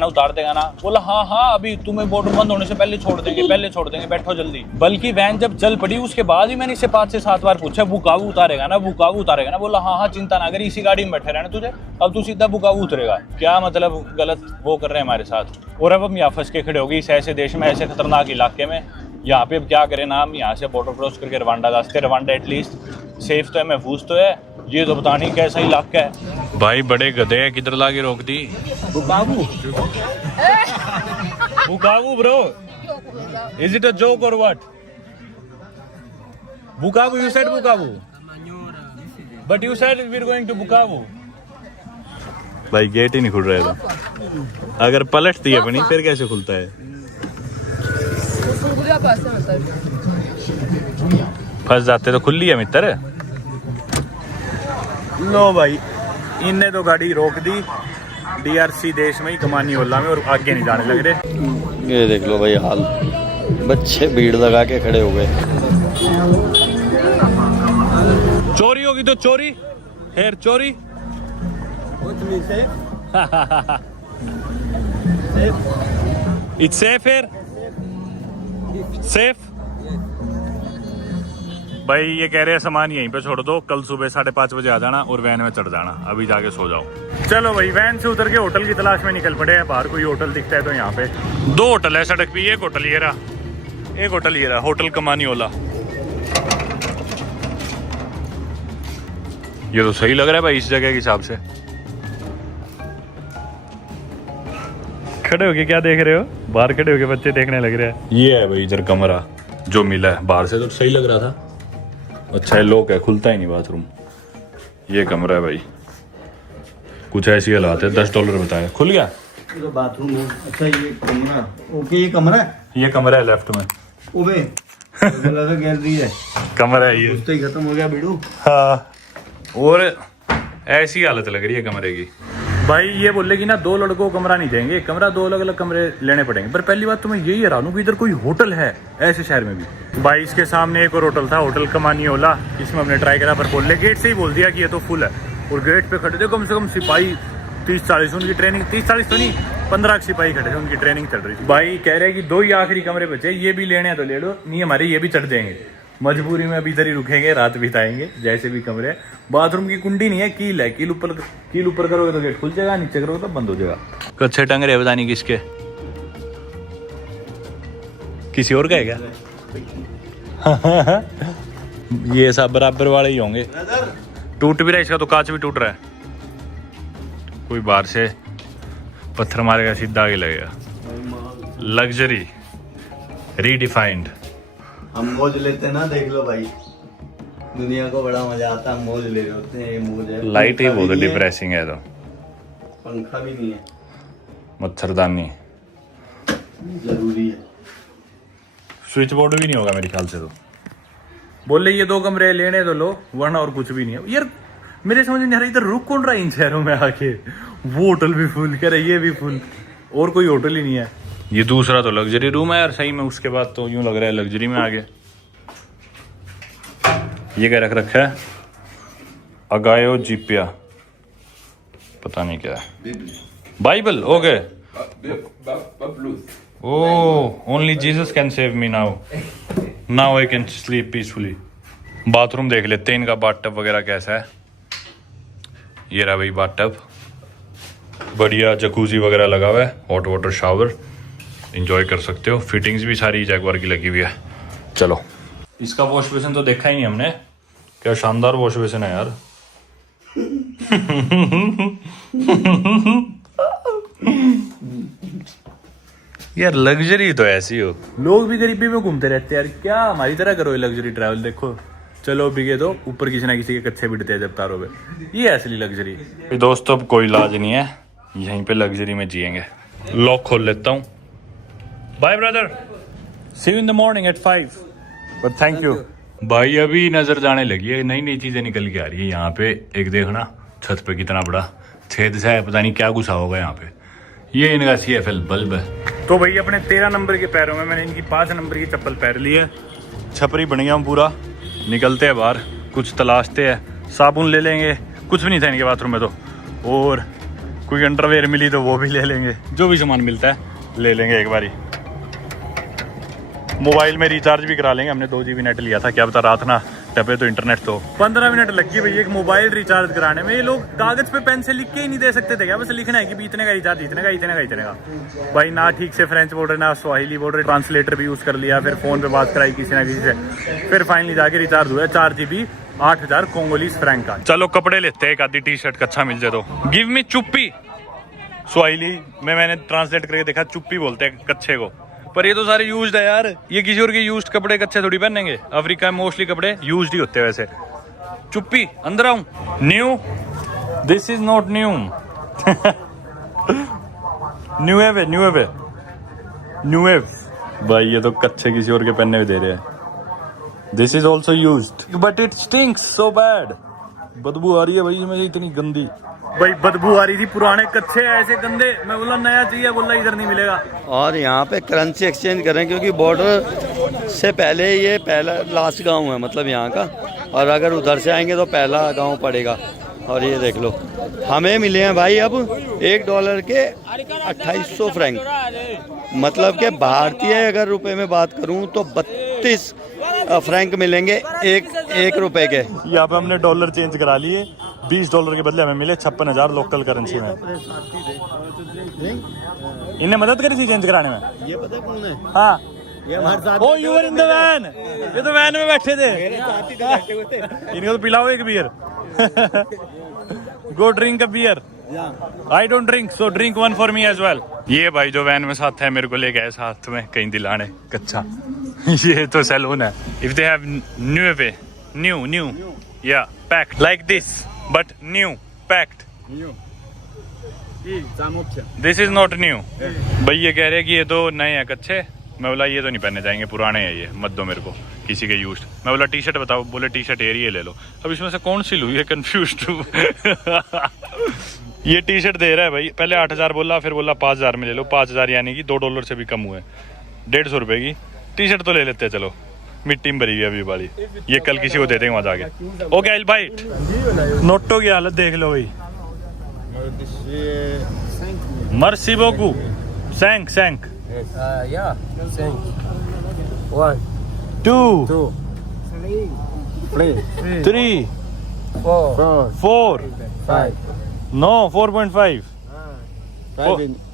ना। बोला हाँ अभी तुम्हें बॉर्डर बंद होने से पहले छोड़ देंगे, बैठो जल्दी। बल्कि वैन जब चल पड़ी उसके बाद ही मैंने इससे 5 से 7 बार पूछा बुकावू उतारेगा ना। बोला हाँ चिंता ना करी, इसी गाड़ी में बैठे रहना तुझे, अब तू सीधा बुकावू उतरेगा। क्या मतलब गलत वो कर रहे हैं हमारे साथ। और अब हम यहाँ फंस के खड़े हो गए इस ऐसे देश में, ऐसे खतरनाक इलाके में। यहाँ पे अब क्या करें ना, हम यहाँ से बॉर्डर क्रॉस करके रवांडा रास्ते, रवांडा एटलीस्ट सेफ तो है, महफूज तो है, ये तो पता नहीं कैसा इलाका है। भाई बड़े गधे हैं, किधर लाके रोक दी? Bukavu bro, is it a joke or what? Bukavu, you said Bukavu, but you said we are going to Bukavu. भाई गेट ही नहीं खुल रहा था, अगर पलटती है अपनी फिर कैसे खुलता है? फंस जाते तो खुली है मित्र। लो भाई इनने तो गाड़ी रोक दी डीआरसी देश में ही कमानियोला में, और आगे नहीं जाने लग रहे। ये देख लो भाई हाल, बच्चे भीड़ लगा के खड़े हो गए। चोरी होगी तो चोरी, फिर चोरी। It's safe here, safe. भाई ये कह रहे हैं सामान यहीं पे छोड़ दो, कल सुबह 5:30 बजे आ जाना और वैन में चढ़ जाना, अभी जाके सो जाओ। चलो भाई वैन से उतर के होटल की तलाश में निकल पड़े हैं बाहर। कोई होटल दिखता है तो यहाँ पे 2 होटल है सड़क पे, एक होटल ये रहा, होटल कमानियोला। ये तो सही लग रहा है भाई इस जगह के हिसाब से। खड़े होके क्या देख रहे हो? बाहर खड़े होके बच्चे देखने लग रहे हैं। ये है भाई इधर कमरा जो मिला है, बाहर से तो सही लग रहा था। अच्छा है, लॉक है, खुलता ही नहीं बाथरूम। ये कमरा है भाई, कुछ ऐसी हालात है। $10 बताया, खुल गया बाथरूम है। अच्छा ये कमरा, ओके ये कमरा है, ये कमरा है लेफ्ट में। ओबे लगा गैलरी है, कमरा है ये, तो ही खत्म हो गया बिड़ू। हाँ, और ऐसी हालत लग रही है कमरे की। भाई ये बोले कि ना 2 लड़कों को कमरा नहीं देंगे, कमरा 2 अलग-अलग कमरे लेने पड़ेंगे। पर पहली बात तो मैं यही हैरान हूँ कि इधर कोई होटल है ऐसे शहर में भी। भाई इसके सामने एक और होटल था, होटल कमानियोला, इसमें हमने ट्राई करा पर बोले गेट से ही बोल दिया कि ये तो फुल है। और गेट पे खड़े थे कम से कम सिपाही 30-40, उनकी ट्रेनिंग 30-40 तो नहीं 15 सिपाही खड़े थे, उनकी ट्रेनिंग चल रही थी। भाई कह रहे हैं कि 2 ही आखिरी कमरे बचे, ये भी लेने हैं तो ले लो, नहीं हमारे ये भी चढ़ जाएंगे। मजबूरी में अभी इधर ही रुकेंगे, रात बिताएंगे जैसे भी कमरे। बाथरूम की कुंडी नहीं है, कील है, कील ऊपर करोगे तो गेट खुल जाएगा, नीचे करोगे तो बंद हो जाएगा। कच्चे टंग रहे पता नहीं किसके, किसी और का है क्या? ये सब बराबर वाले ही होंगे। टूट भी रहा है इसका तो, कांच भी टूट रहा है। कोई बाहर से पत्थर मारेगा सीधा आगे लगेगा। Luxury redefined. हम मौज लेते हैं ना, देख लो भाई, दुनिया को बड़ा मजा आता है, मौज ले रहे होते हैं। ये मौज है, लाइट ही बहुत डिप्रेसिंग है, तो पंखा भी नहीं है, मच्छरदानी जरूरी है, स्विच बोर्ड भी नहीं होगा मेरे ख्याल से। तो बोले ये 2 कमरे लेने तो लो, वरना और कुछ भी नहीं है। यार मेरे समझ नहीं आ रहा, इधर रुक कौन रहा है इन शहरों में आके? वो होटल भी फुल, कह रहे ये भी फुल, और कोई होटल ही नहीं है। ये दूसरा तो लग्जरी रूम है यार सही में, उसके बाद तो यूं लग रहा है लग्जरी में आ गए। ये क्या रख रखा है? अगायो जीपिया, पता नहीं क्या है। Bible, okay. Oh, only Jesus can save me now, now I can sleep peacefully. Bathroom देख लेते हैं इनका, बाथटब वगैरह कैसा है। ये रहा भाई बाथटब, बढ़िया जकूजी वगैरह लगा हुआ है, हॉट वाटर शावर इंजॉय कर सकते हो। फिटिंग्स भी सारी जैगवार की लगी हुई है। चलो, इसका वॉश बेसिन तो देखा ही नहीं हमने, क्या शानदार वॉश बेसिन है यार। यार लग्जरी तो ऐसी हो, लोग भी गरीबी में घूमते रहते हैं यार, क्या हमारी तरह करो ये लग्जरी ट्रैवल। देखो चलो बिगे तो ऊपर किसी ना किसी के कच्चे बिटते हैं जब तारों पे, ये असली लग्जरी। दोस्तों अब कोई इलाज नहीं है, यहीं पे लग्जरी में जिएंगे। लॉक खोल लेता हूँ। Bye brother, see you in the morning at 5, but thank you. भाई अभी नजर जाने लगी है, नई नई चीजें निकल के आ रही है। यहाँ पे एक देखना, छत पे कितना बड़ा छेद सा है, पता नहीं क्या घुसा होगा यहाँ पे। ये इनका CFL बल्ब है। तो भाई अपने 13 नंबर के पैरों में मैंने इनकी 5 नंबर की चप्पल पहन ली है। छपरी बन गया हूँ पूरा। निकलते हैं बाहर, कुछ तलाशते हैं। साबुन ले लेंगे, कुछ भी नहीं था इनके बाथरूम में तो, और कोई अंडरवेयर मिली तो वो भी ले लेंगे। जो भी सामान मिलता है ले लेंगे एक बारी। मोबाइल में रिचार्ज भी करा लेंगे, हमने 2 GB नेट लिया था, क्या पता रात ना टपे तो इंटरनेट तो। 15 मिनट लग गई भैया एक मोबाइल रिचार्ज कराने में। ये लोग कागज पे पेन से लिख के ही नहीं दे सकते थे क्या? बस लिखना है कि इतने का रिचार्ज, इतने का, इतने का, इतने का। भाई ना ठीक से फ्रेंच बोल रहे ना स्वाहिली बोल रहे, ट्रांसलेटर भी यूज कर लिया, फिर फोन पे बात कराई किसी ना किसी से, फिर फाइनली जाके रिचार्ज हुआ 4 GB 8000 कोंगोलीज फ्रैंक का। चलो कपड़े लेते हैं, एक आधी टी-शर्ट कच्छा मिल जाए तो। गिव मी चुप्पी, स्वाहिली में मैंने ट्रांसलेट करके देखा, चुप्पी बोलते हैं कच्छे को, पर ये तो सारे यूज्ड है यार। ये किसी और के यूज्ड कपड़े कच्चे थोड़ी पहनेंगे, अफ्रीका में मोस्टली कपड़े यूज्ड ही होते हैं वैसे। चुप्पी, अंदर आऊं। New, this is not new. New है, न्यू है, न्यू है। भाई ये तो कच्चे किसी और के पहनने में दे रहे हैं। This is also used but it stinks so bad. बदबू आ रही है भाई इसमें से इतनी गंदी। भाई बदबू आ रही थी, पुराने कच्चे ऐसे गंदे। मैं बोला नया चाहिए, बोला इधर नहीं मिलेगा। और यहाँ पे करेंसी एक्सचेंज करें क्योंकि बॉर्डर से पहले ये पहला लास्ट गांव है मतलब यहाँ का, और अगर उधर से आएंगे तो पहला गांव पड़ेगा। और ये देख लो हमें मिले हैं भाई अब $1 के 2800 फ्रैंक, मतलब के भारतीय अगर रुपए में बात करूँ तो 32 फ्रैंक मिलेंगे एक रुपए के। यहाँ पे हमने डॉलर चेंज करा लिए, $20 के बदले हमें मिले 56,000 लोकल करेंसी में। इन्हें मदद करी थी चेंज कराने में। ये पता कौन है? हाँ, ये हमारे साथ। Oh you were in the van, ये तो वैन में बैठे थे। इनको तो पिलाओ एक beer. Go drink a beer. I don't drink, so drink one for me as well. ये भाई जो वैन में साथ है मेरे को लेके आए साथ में कहीं दिलाने कच्चा। ये तो सैलून है। If they have new way, new या packed like this but new packed, this is not new. भाई ये कह रहे कि ये तो नए हैं कच्चे। मैं बोला ये तो नहीं पहने जाएंगे, पुराने हैं ये, मत दो मेरे को किसी के यूज्ड। मैं बोला टी-शर्ट बताओ, बोले टी-शर्ट ये ले लो। अब इसमें से कौन सी लूँ, ये कंफ्यूज्ड हूँ। ये टी-शर्ट दे रहा है भाई, पहले 8000 बोला, फिर बोला 5000 में ले लो। 5000 यानी कि $2 से भी कम हुए, 150 रुपए की टी-शर्ट तो ले लेते हैं। चलो मिट्टी में भरी हुई अभी बाड़ी, ये कल किसी को दे देंगे वहाँ जाके। Okay I will buy it. नोटों की हालत देख लो भाई। मर्सी बोकू, thank thank. Yeah, thank you. 1, 2, 3, 4, 5. no 4.5,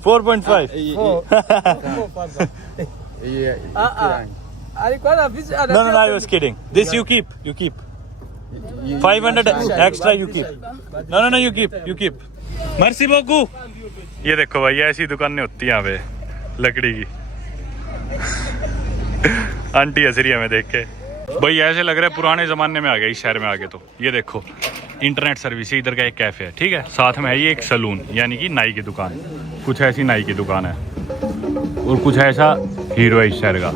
4.5. No, I was kidding. This you keep. 500 extra you keep. No, you keep. Merci beaucoup. ये देखो भाई ऐसी दुकानें होती हैं यहाँ पे लकड़ी की। आंटी हंस रही है हमें देख के। भाई ऐसे लग रहा है पुराने जमाने में आ गया इस शहर में आके। तो ये देखो इंटरनेट सर्विस, इधर का एक कैफे है, ठीक है, साथ में है ये एक सलून यानी कि नाई की दुकान। कुछ ऐसी नाई की दुकान है और कुछ ऐसा हीरो है इस शहर का।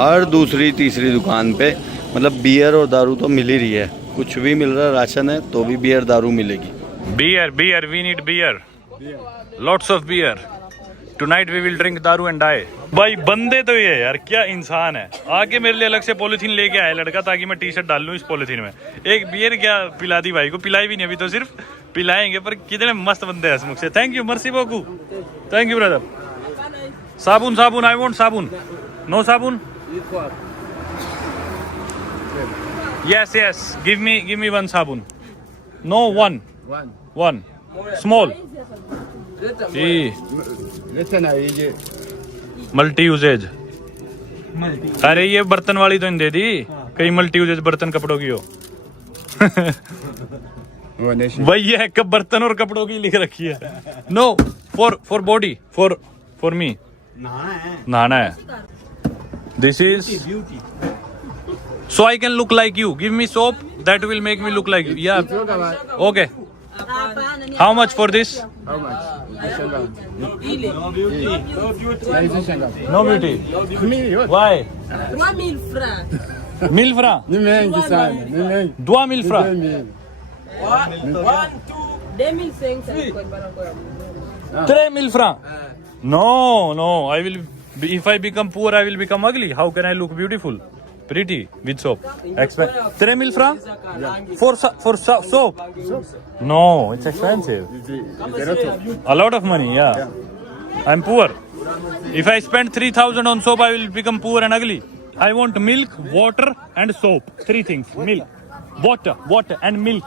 हर दूसरी तीसरी दुकान पे मतलब बियर और दारू तो मिल ही रही है, कुछ भी मिल रहा है, राशन है तो भी बियर दारू मिलेगी। Beer we need beer, lots of beer. Tonight we will drink दारू एंड डाई। भाई बंदे तो ये यार क्या इंसान है, आके मेरे लिए अलग से पॉलिथीन लेके आया लड़का ताकि मैं टी-शर्ट डाल लूं इस पॉलिथीन में। एक बियर क्या पिला दी भाई को, पिलाई भी नहीं अभी तो, सिर्फ पिलाएंगे। पर कितने मस्त बंदे हैं हंसमुख से। थैंक यू, मर्सी बोकू, थैंक यू ब्रदर। साबुन आई वांट साबुन। नो साबुन? यस गिव मी वन साबुन। No one small. Multi uses. अरे ये बर्तन वाली तो इन दे दी, कई मल्टी यूजेज बर्तन कपड़ों की हो। वही है, कब बर्तन और कपड़ों की लिख रखी है। No, for body, for me नहाना है। This is so I can look like you, give me soap that will make me look like you. Yeah okay, how much for this? No beauty, why? 3000 francs. 1000 francs? 2000 francs? 3000 francs? No, I will. If I become poor, I will become ugly. How can I look beautiful, pretty with soap? 3000 francs for soap? No, it's expensive. A lot of money, yeah. I'm poor. If I spend 3000 on soap, I will become poor and ugly. I want milk, water, and soap. 3 things: milk, water, and milk.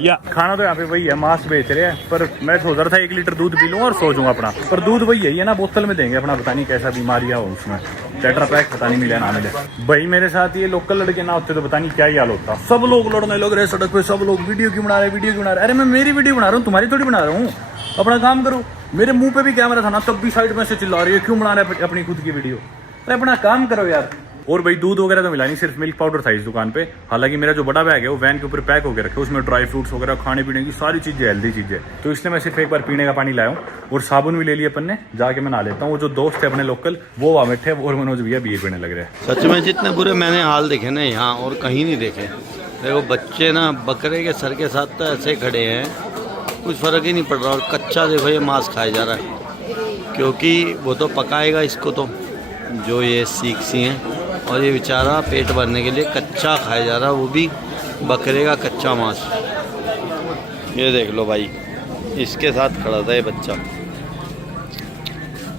या खाना तो यहाँ पे वही है, मांस बेच रहे हैं, पर मैं सोच रहा था 1 लीटर दूध पी लूँ और सो जाऊँ अपना। पर दूध वही है, ये ना बोतल में देंगे अपना, पता नहीं कैसा बीमारियाँ हो उसमें, टेट्रा पैक पता नहीं मिले ना मिले। भाई मेरे साथ ये लोकल लड़के ना होते तो पता नहीं क्या ही हाल होता। सब लोग लड़ने लग रहे सड़क पे, सब लोग वीडियो क्यों बना रहे। अरे मैं मेरी वीडियो बना रहा हूँ, तुम्हारी थोड़ी बना रहा हूँ। अपना काम करो। मेरे मुंह पे भी कैमरा था ना, तब भी साइड में से चिल्ला रही है, क्यों बना रहे अपनी खुद की वीडियो। अरे अपना काम करो यार। और भाई दूध वगैरह तो मिला नहीं, सिर्फ मिल्क पाउडर था इस दुकान पे। हालांकि मेरा जो बड़ा बैग है वो वैन के ऊपर पैक होकर रखे, उसमें ड्राई फ्रूट्स वगैरह, खाने पीने की सारी चीजें, हेल्दी चीजें। तो इसलिए मैं सिर्फ एक बार पीने का पानी लाया हूँ, और साबुन भी ले लिया अपन ने, जाके मैं नहा लेता हूँ। वो जो दोस्त है अपने लोकल, वो वहाँ बैठे, और मनोज भैया बीयर पीने लग रहे हैं। सच में जितने बुरे मैंने हाल देखे ना यहाँ और कहीं नहीं देखे। देखो बच्चे ना बकरे के सर के साथ तो ऐसे खड़े हैं, कुछ फर्क ही नहीं पड़ रहा। और कच्चा देखो ये मांस खाया जा रहा है, क्योंकि वो तो पकाएगा इसको, तो जो ये सीख सी हैं, और ये बेचारा पेट भरने के लिए कच्चा खाया जा रहा है, वो भी बकरे का कच्चा मांस। ये देख लो भाई, इसके साथ खड़ा था ये बच्चा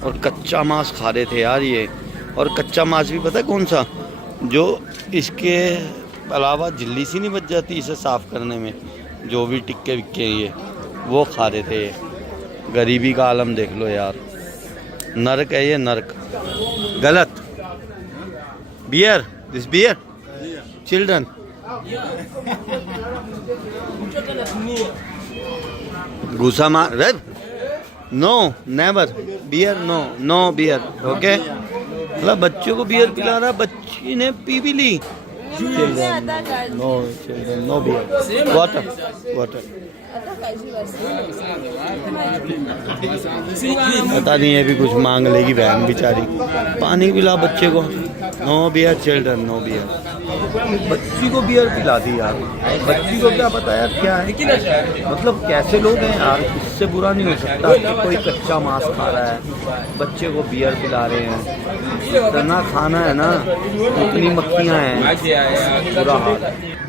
और कच्चा मांस खा रहे थे यार ये। और कच्चा मांस भी पता है कौन सा, जो इसके अलावा झिल्ली सी नहीं बच जाती इसे साफ करने में, जो भी टिक्के विक्के ये वो खा रहे थे। गरीबी का आलम देख लो यार, नर्क है ये, नर्क। गलत। Beer, this beer, children. घुसा मार, no never beer, no beer, okay. मतलब बच्चों को बियर पिला रहा, बच्ची ने पी भी ली। Children no beer, water. पता नहीं है भी कुछ मांग लेगी बहन बेचारी, पानी पिला बच्चे को। No beer children, no beer. बच्ची को बियर पिला दी यार, बच्ची को क्या पता यार क्या है। मतलब कैसे लोग हैं यार, इससे बुरा नहीं हो सकता कि कोई कच्चा मांस खा रहा है, बच्चे को बियर पिला रहे हैं। इतना खाना है ना, इतनी मक्खियाँ हैं, बुरा हाल।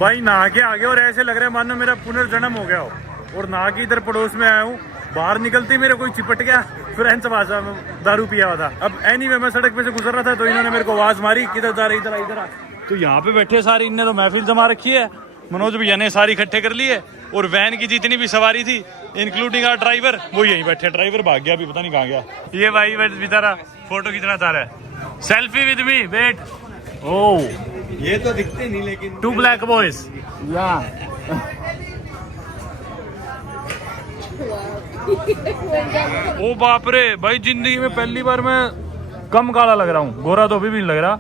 भाई नहा के आगे और ऐसे लग रहा है मानो मेरा पुनर्जन्म हो गया हो। और नहा के इधर पड़ोस में आया हूँ, बाहर निकलते मेरे कोई चिपट गया, फ्रेंच भाषा में दारू पिया हुआ था। अब एनीवे मैं सड़क पे से गुजर रहा था, तो इन्होंने मेरे को आवाज मारी, किधर जा रहे, इधर आ। तो यहाँ पे बैठे सारी, इनने तो महफिल जमा रखी है। मनोज भैया ने सारी इकट्ठे कर ली है, और वैन की जितनी भी सवारी थी इंक्लूडिंग आवर ड्राइवर, वो यहीं बैठे। ड्राइवर भाग गया, अभी पता नहीं कहाँ गया। ये भाई बेचारा फोटो खींचना चाह रहा है। Selfie with me, wait. Oh ये तो दिखते नहीं, लेकिन 2 black boys। ओ बाप रे भाई, जिंदगी में पहली बार मैं कम काला लग रहा हूँ, गोरा तो अभी भी नहीं लग रहा।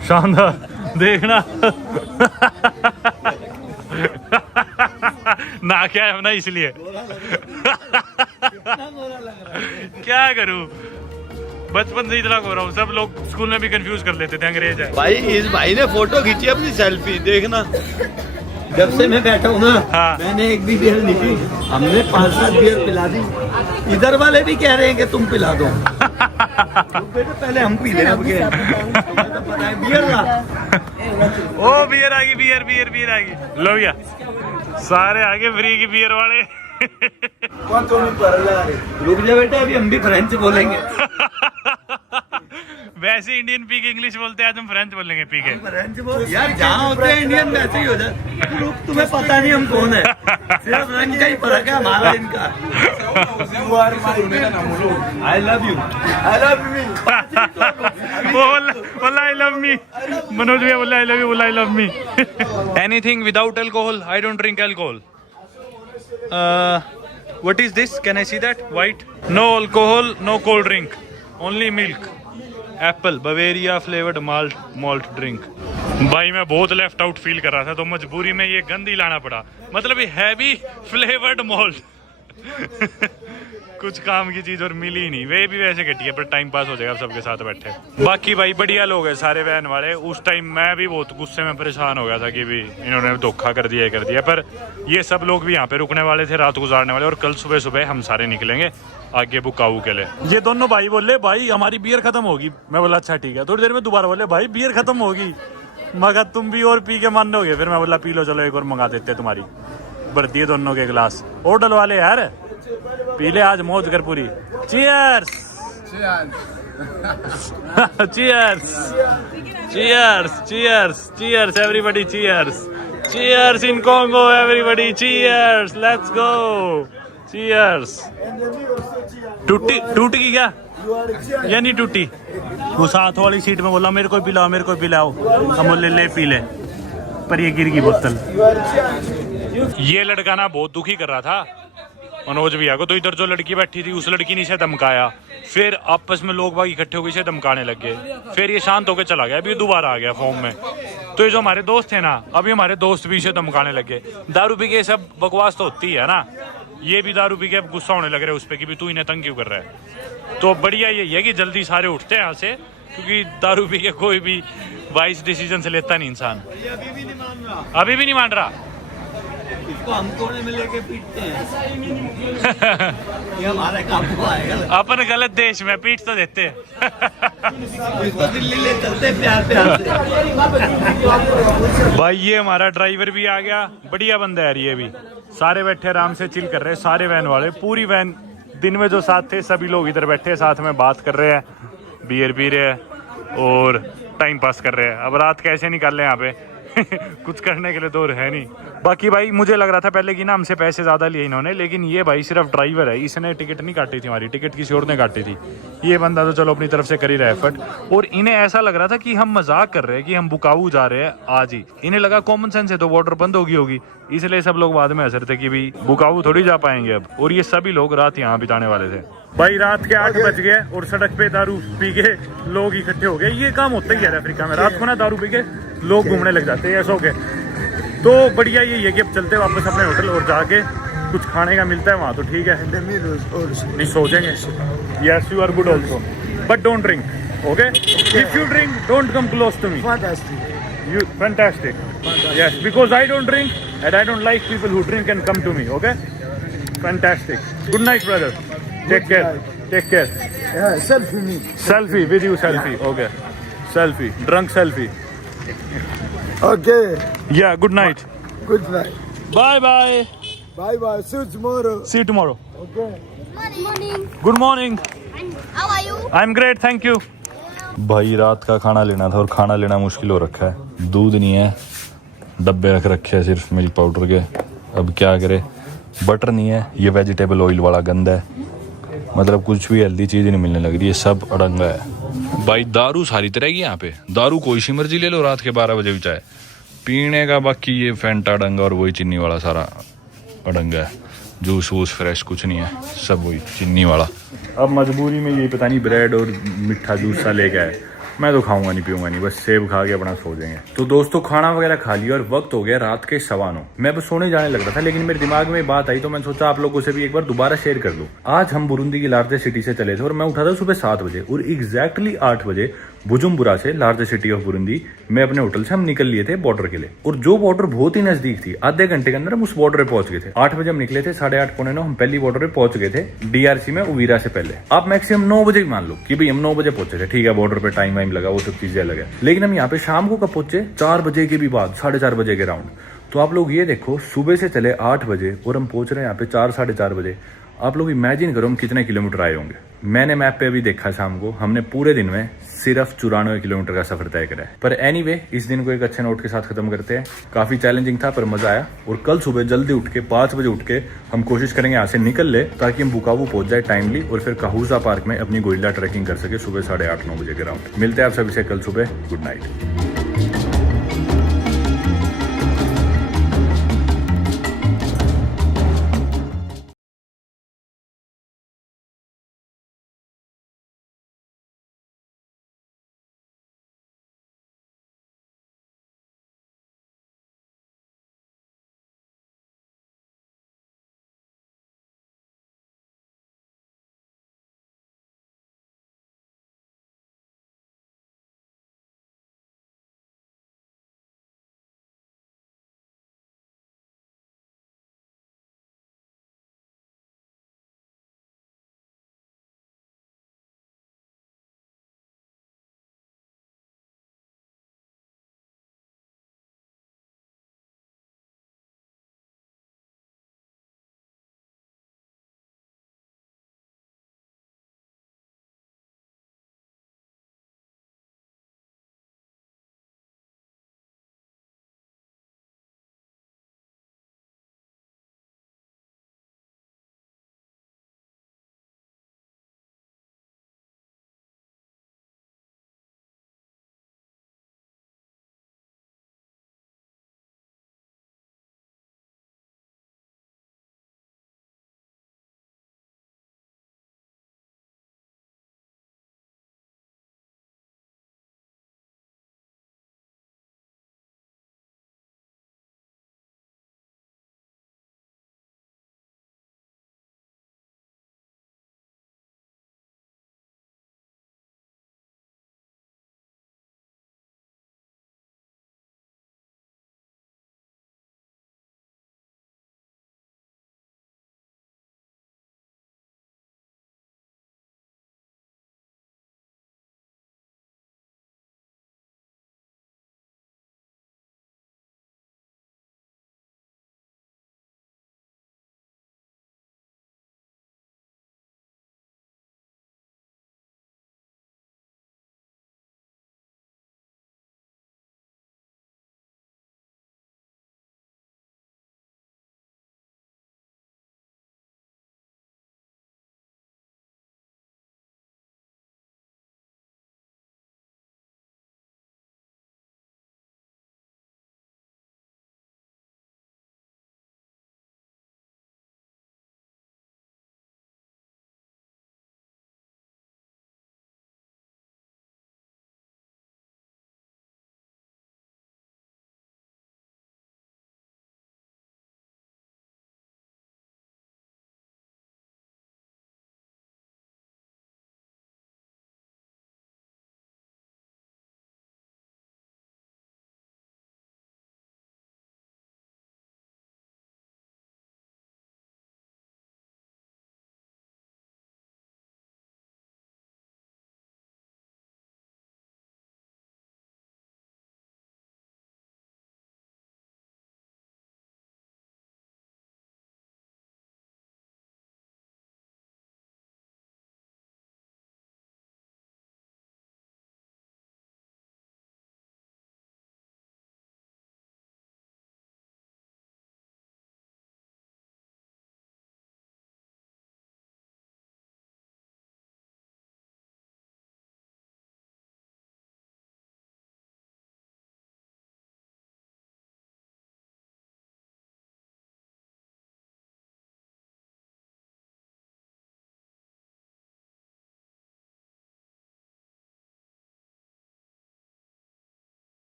शानदार, देखना। ना क्या है ना, इसलिए क्या करूँ, बचपन से इतना गोरा हूँ। सब लोग स्कूल में भी कंफ्यूज कर लेते थे, अंग्रेज है। भाई इस भाई ने फोटो खींची अपनी सेल्फी, देखना। जब से मैं बैठा हूँ ना, हाँ। मैंने एक भी बियर नहीं पी, हमने 5-7 बियर पिला दी। इधर वाले भी कह रहे हैं कि तुम पिला दो। बेटे पहले हम पी लें, बियर ला। ओ बियर आ गई, बियर आ गई। लो भैया, सारे आगे फ्री की बियर वाले। रुक जा बेटा, अभी हम भी फ्रेंच बोलेंगे। वैसे इंडियन पी के इंग्लिश बोलते हैं, आज हम फ्रेंच बोलेंगे पी के। यार जहाँ होते हैं इंडियन वैसे ही हो जाए। तुम्हें पता नहीं हम कौन है, सिर्फ रंग का ही फर्क है हमारा इनका। I love you, I love me. बोला आई लव मी। मनोज भैया बोला आई लव यू, बोला I love me. Anything without alcohol, I don't drink alcohol. What is this? Can I see that? White? No alcohol, no cold drink. Only milk. Apple, Bavaria flavored malt drink. भाई मैं बहुत left out feel कर रहा था, तो मजबूरी में ये गंदी लाना पड़ा। मतलब ये हैवी फ्लेवर्ड मॉल्ट। कुछ काम की चीज और मिली ही नहीं। वे भी वैसे घटिया, पर टाइम पास हो जाएगा सबके साथ बैठे। बाकी भाई बढ़िया लोग हैं सारे वैन वाले। उस टाइम मैं भी बहुत गुस्से में परेशान हो गया था कि भी इन्होंने धोखा कर दिया, पर ये सब लोग भी यहाँ पे रुकने वाले थे, रात गुजारने वाले। और कल सुबह सुबह हम सारे निकलेंगे आगे बुकाऊ के लिए। ये दोनों भाई बोले भाई हमारी बियर खत्म होगी। मैं बोला अच्छा ठीक है। थोड़ी देर में दोबारा बोले भाई बियर खत्म होगी, मगर तुम भी और पी के मानोगे। फिर मैं बोला पी लो, चलो एक और मंगा देते तुम्हारी। भर दिए दोनों के गिलास। और डलवा ले यार, पी ले आज मौज कर पूरी। Cheers. Cheers, cheers, cheers, cheers everybody, cheers. Cheers in Congo everybody, cheers, let's go, cheers. टूटी की क्या? या नहीं टूटी? वो साथ वाली सीट में बोला मेरे को पिलाओ, मेरे को पिलाओ। हम बोले ले पी ले, पर ये गिर गई बोतल। ये लड़का ना बहुत दुखी कर रहा था मनोज भैया को। तो इधर जो लड़की बैठी थी उस लड़की ने इसे धमकाया, फिर आपस में लोग बाग इकट्ठे होकर इसे धमकाने लग गए। फिर ये शांत होकर चला गया, अभी दोबारा आ गया फॉर्म में। तो ये जो हमारे दोस्त थे ना, अभी हमारे दोस्त भी इसे धमकाने लग गए। दारू पी के सब बकवास तो होती है ना, ये भी दारू पी के अब गुस्सा होने लग रहे उस पर कि भी तू इन्हें तंग क्यों कर रहा है। तो बढ़िया यही है कि जल्दी सारे उठते हैं यहाँ से, क्योंकि दारू पी के कोई भी वाइस डिसीजन से लेता नहीं इंसान। अभी भी नहीं मान रहा। इसको हम कोने में लेके पीटते हैं। ये हमारे काम को आएगा। अपन गलत देश में पीट तो देते हैं। इसको दिल्ली ले चलते प्यार प्यार से। भाई ये हमारा ड्राइवर भी आ गया, बढ़िया बंदा है ये भी। सारे बैठे आराम से चिल कर रहे हैं, सारे वैन वाले। पूरी वैन दिन में जो साथ थे सभी लोग इधर बैठे साथ में बात कर रहे हैं, बियर पी रहे हैं और टाइम पास कर रहे हैं। अब रात कैसे निकाल यहाँ पे कुछ करने के लिए तो है नहीं। बाकी भाई मुझे लग रहा था पहले कि ना हमसे पैसे ज़्यादा लिए इन्होंने, लेकिन ये भाई सिर्फ ड्राइवर है, इसने टिकट नहीं काटी थी हमारी, टिकट किसी और ने काटी थी। ये बंदा तो चलो अपनी तरफ से कर ही रहा है एफर्ट। और इन्हें ऐसा लग रहा था कि हम मजाक कर रहे हैं कि हम बुकाऊ जा रहे हैं आज ही। इन्हें लगा कॉमन सेंस है तो बॉर्डर बंद होगी, इसलिए सब लोग बाद में हंस रहे थे कि भाई बुकाऊ थोड़ी जा पाएंगे अब। और ये सभी लोग रात यहाँ बिताने वाले थे। भाई रात के 8 बज गए और सड़क पे दारू पी के लोग इकट्ठे हो गए। ये काम होता ही है अफ्रीका में, रात को ना दारू पी के लोग घूमने लग जाते हैं ऐसा हो के। तो बढ़िया ये है कि अब चलते वापस अपने होटल और जाके कुछ खाने का मिलता है वहाँ तो ठीक है, नहीं सोचेंगे। Yes you are good also but don't drink, okay? If you drink don't come close to me. You fantastic. Yes, because I don't drink and I don't like people who drink and come to me. Okay? Fantastic. Good night, brother. Take care. Take care. Yeah, selfie me. Selfie with you. Selfie. Okay. Selfie. Drunk selfie. Okay. Yeah. Good night. Good night. Bye bye. Bye bye. See you tomorrow. See you tomorrow. Okay. Morning. Good morning. How are you? I'm great. Thank you. भाई रात का खाना लेना था और खाना लेना मुश्किल हो रखा है। दूध नहीं है, डब्बे रख रखे हैं सिर्फ मिल्क पाउडर के। अब क्या करे, बटर नहीं है, ये वेजिटेबल ऑयल वाला गंदा है। मतलब कुछ भी हेल्दी चीज़ नहीं मिलने लग रही है, सब अड़ंगा है। भाई दारू सारी तरह की यहाँ पे, दारू कोई सी मर्जी ले लो रात के 12 बजे भी चाहे पीने का। बाकी ये फैंटा अड़ंगा और वही चीनी वाला सारा अड़ंगा है। जूस वूस फ्रेश कुछ नहीं है, सब वही चीनी वाला। अब मजबूरी में ये पता नहीं ब्रेड और मिठा जूस सा लेके आए। मैं तो खाऊंगा नहीं पीऊंगा नहीं, बस सेब खा के अपना सो जाएंगे। तो दोस्तों खाना वगैरह खा लिया और वक्त हो गया रात के 9:15। मैं बस सोने जाने लग रहा था, लेकिन मेरे दिमाग में बात आई तो मैं सोचा आप लोगों से भी एक बार दोबारा शेयर कर दूं। आज हम बुरुंदी की लार्जेस्ट सिटी से चले थे और मैं उठा था सुबह 7 बजे और एग्जैक्टली 8 बजे बुजुम्बुरा से, लार्जेस्ट सिटी ऑफ बुरुंदी में, अपने होटल से हम निकल लिए थे बॉर्डर के लिए। और जो बॉर्डर बहुत ही नजदीक थी, आधे घंटे के अंदर हम उस बॉर्डर पे पहुंच गए थे। 8 बजे हम निकले थे, 8:30 पौने 9 हम पहली बॉर्डर पे पहुंच गए थे, डीआरसी में, उवीरा से पहले। आप मैक्सिमम 9 बजे मान लो कि भाई हम 9 बजे पहुंचे थे, ठीक है। बॉर्डर पे टाइम वाइम लगा, वो सब चीजें अलग है। लेकिन हम यहाँ पे शाम को कब पहुंचे? 4 बजे के भी बाद, 4:30 बजे के राउंड। तो आप लोग ये देखो, सुबह से चले 8 बजे और हम पहुंच रहे हैं यहाँ पे 4 साढ़े 4 बजे। आप लोग इमेजिन करो हम कितने किलोमीटर आए होंगे। मैंने मैप पे अभी देखा शाम को, हमने पूरे दिन में सिर्फ 94 किलोमीटर का सफर तय करा है। पर एनीवे, इस दिन को एक अच्छे नोट के साथ खत्म करते हैं। काफी चैलेंजिंग था पर मजा आया, और कल सुबह जल्दी उठ के 5 बजे उठ के हम कोशिश करेंगे यहाँ से निकल ले, ताकि हम बुकावू पहुंच जाए टाइमली और फिर काहूजा पार्क में अपनी गोरिल्ला ट्रैकिंग कर सके सुबह 8:30-9 बजे के अराउंड। मिलते हैं आप सभी से कल सुबह। Good night.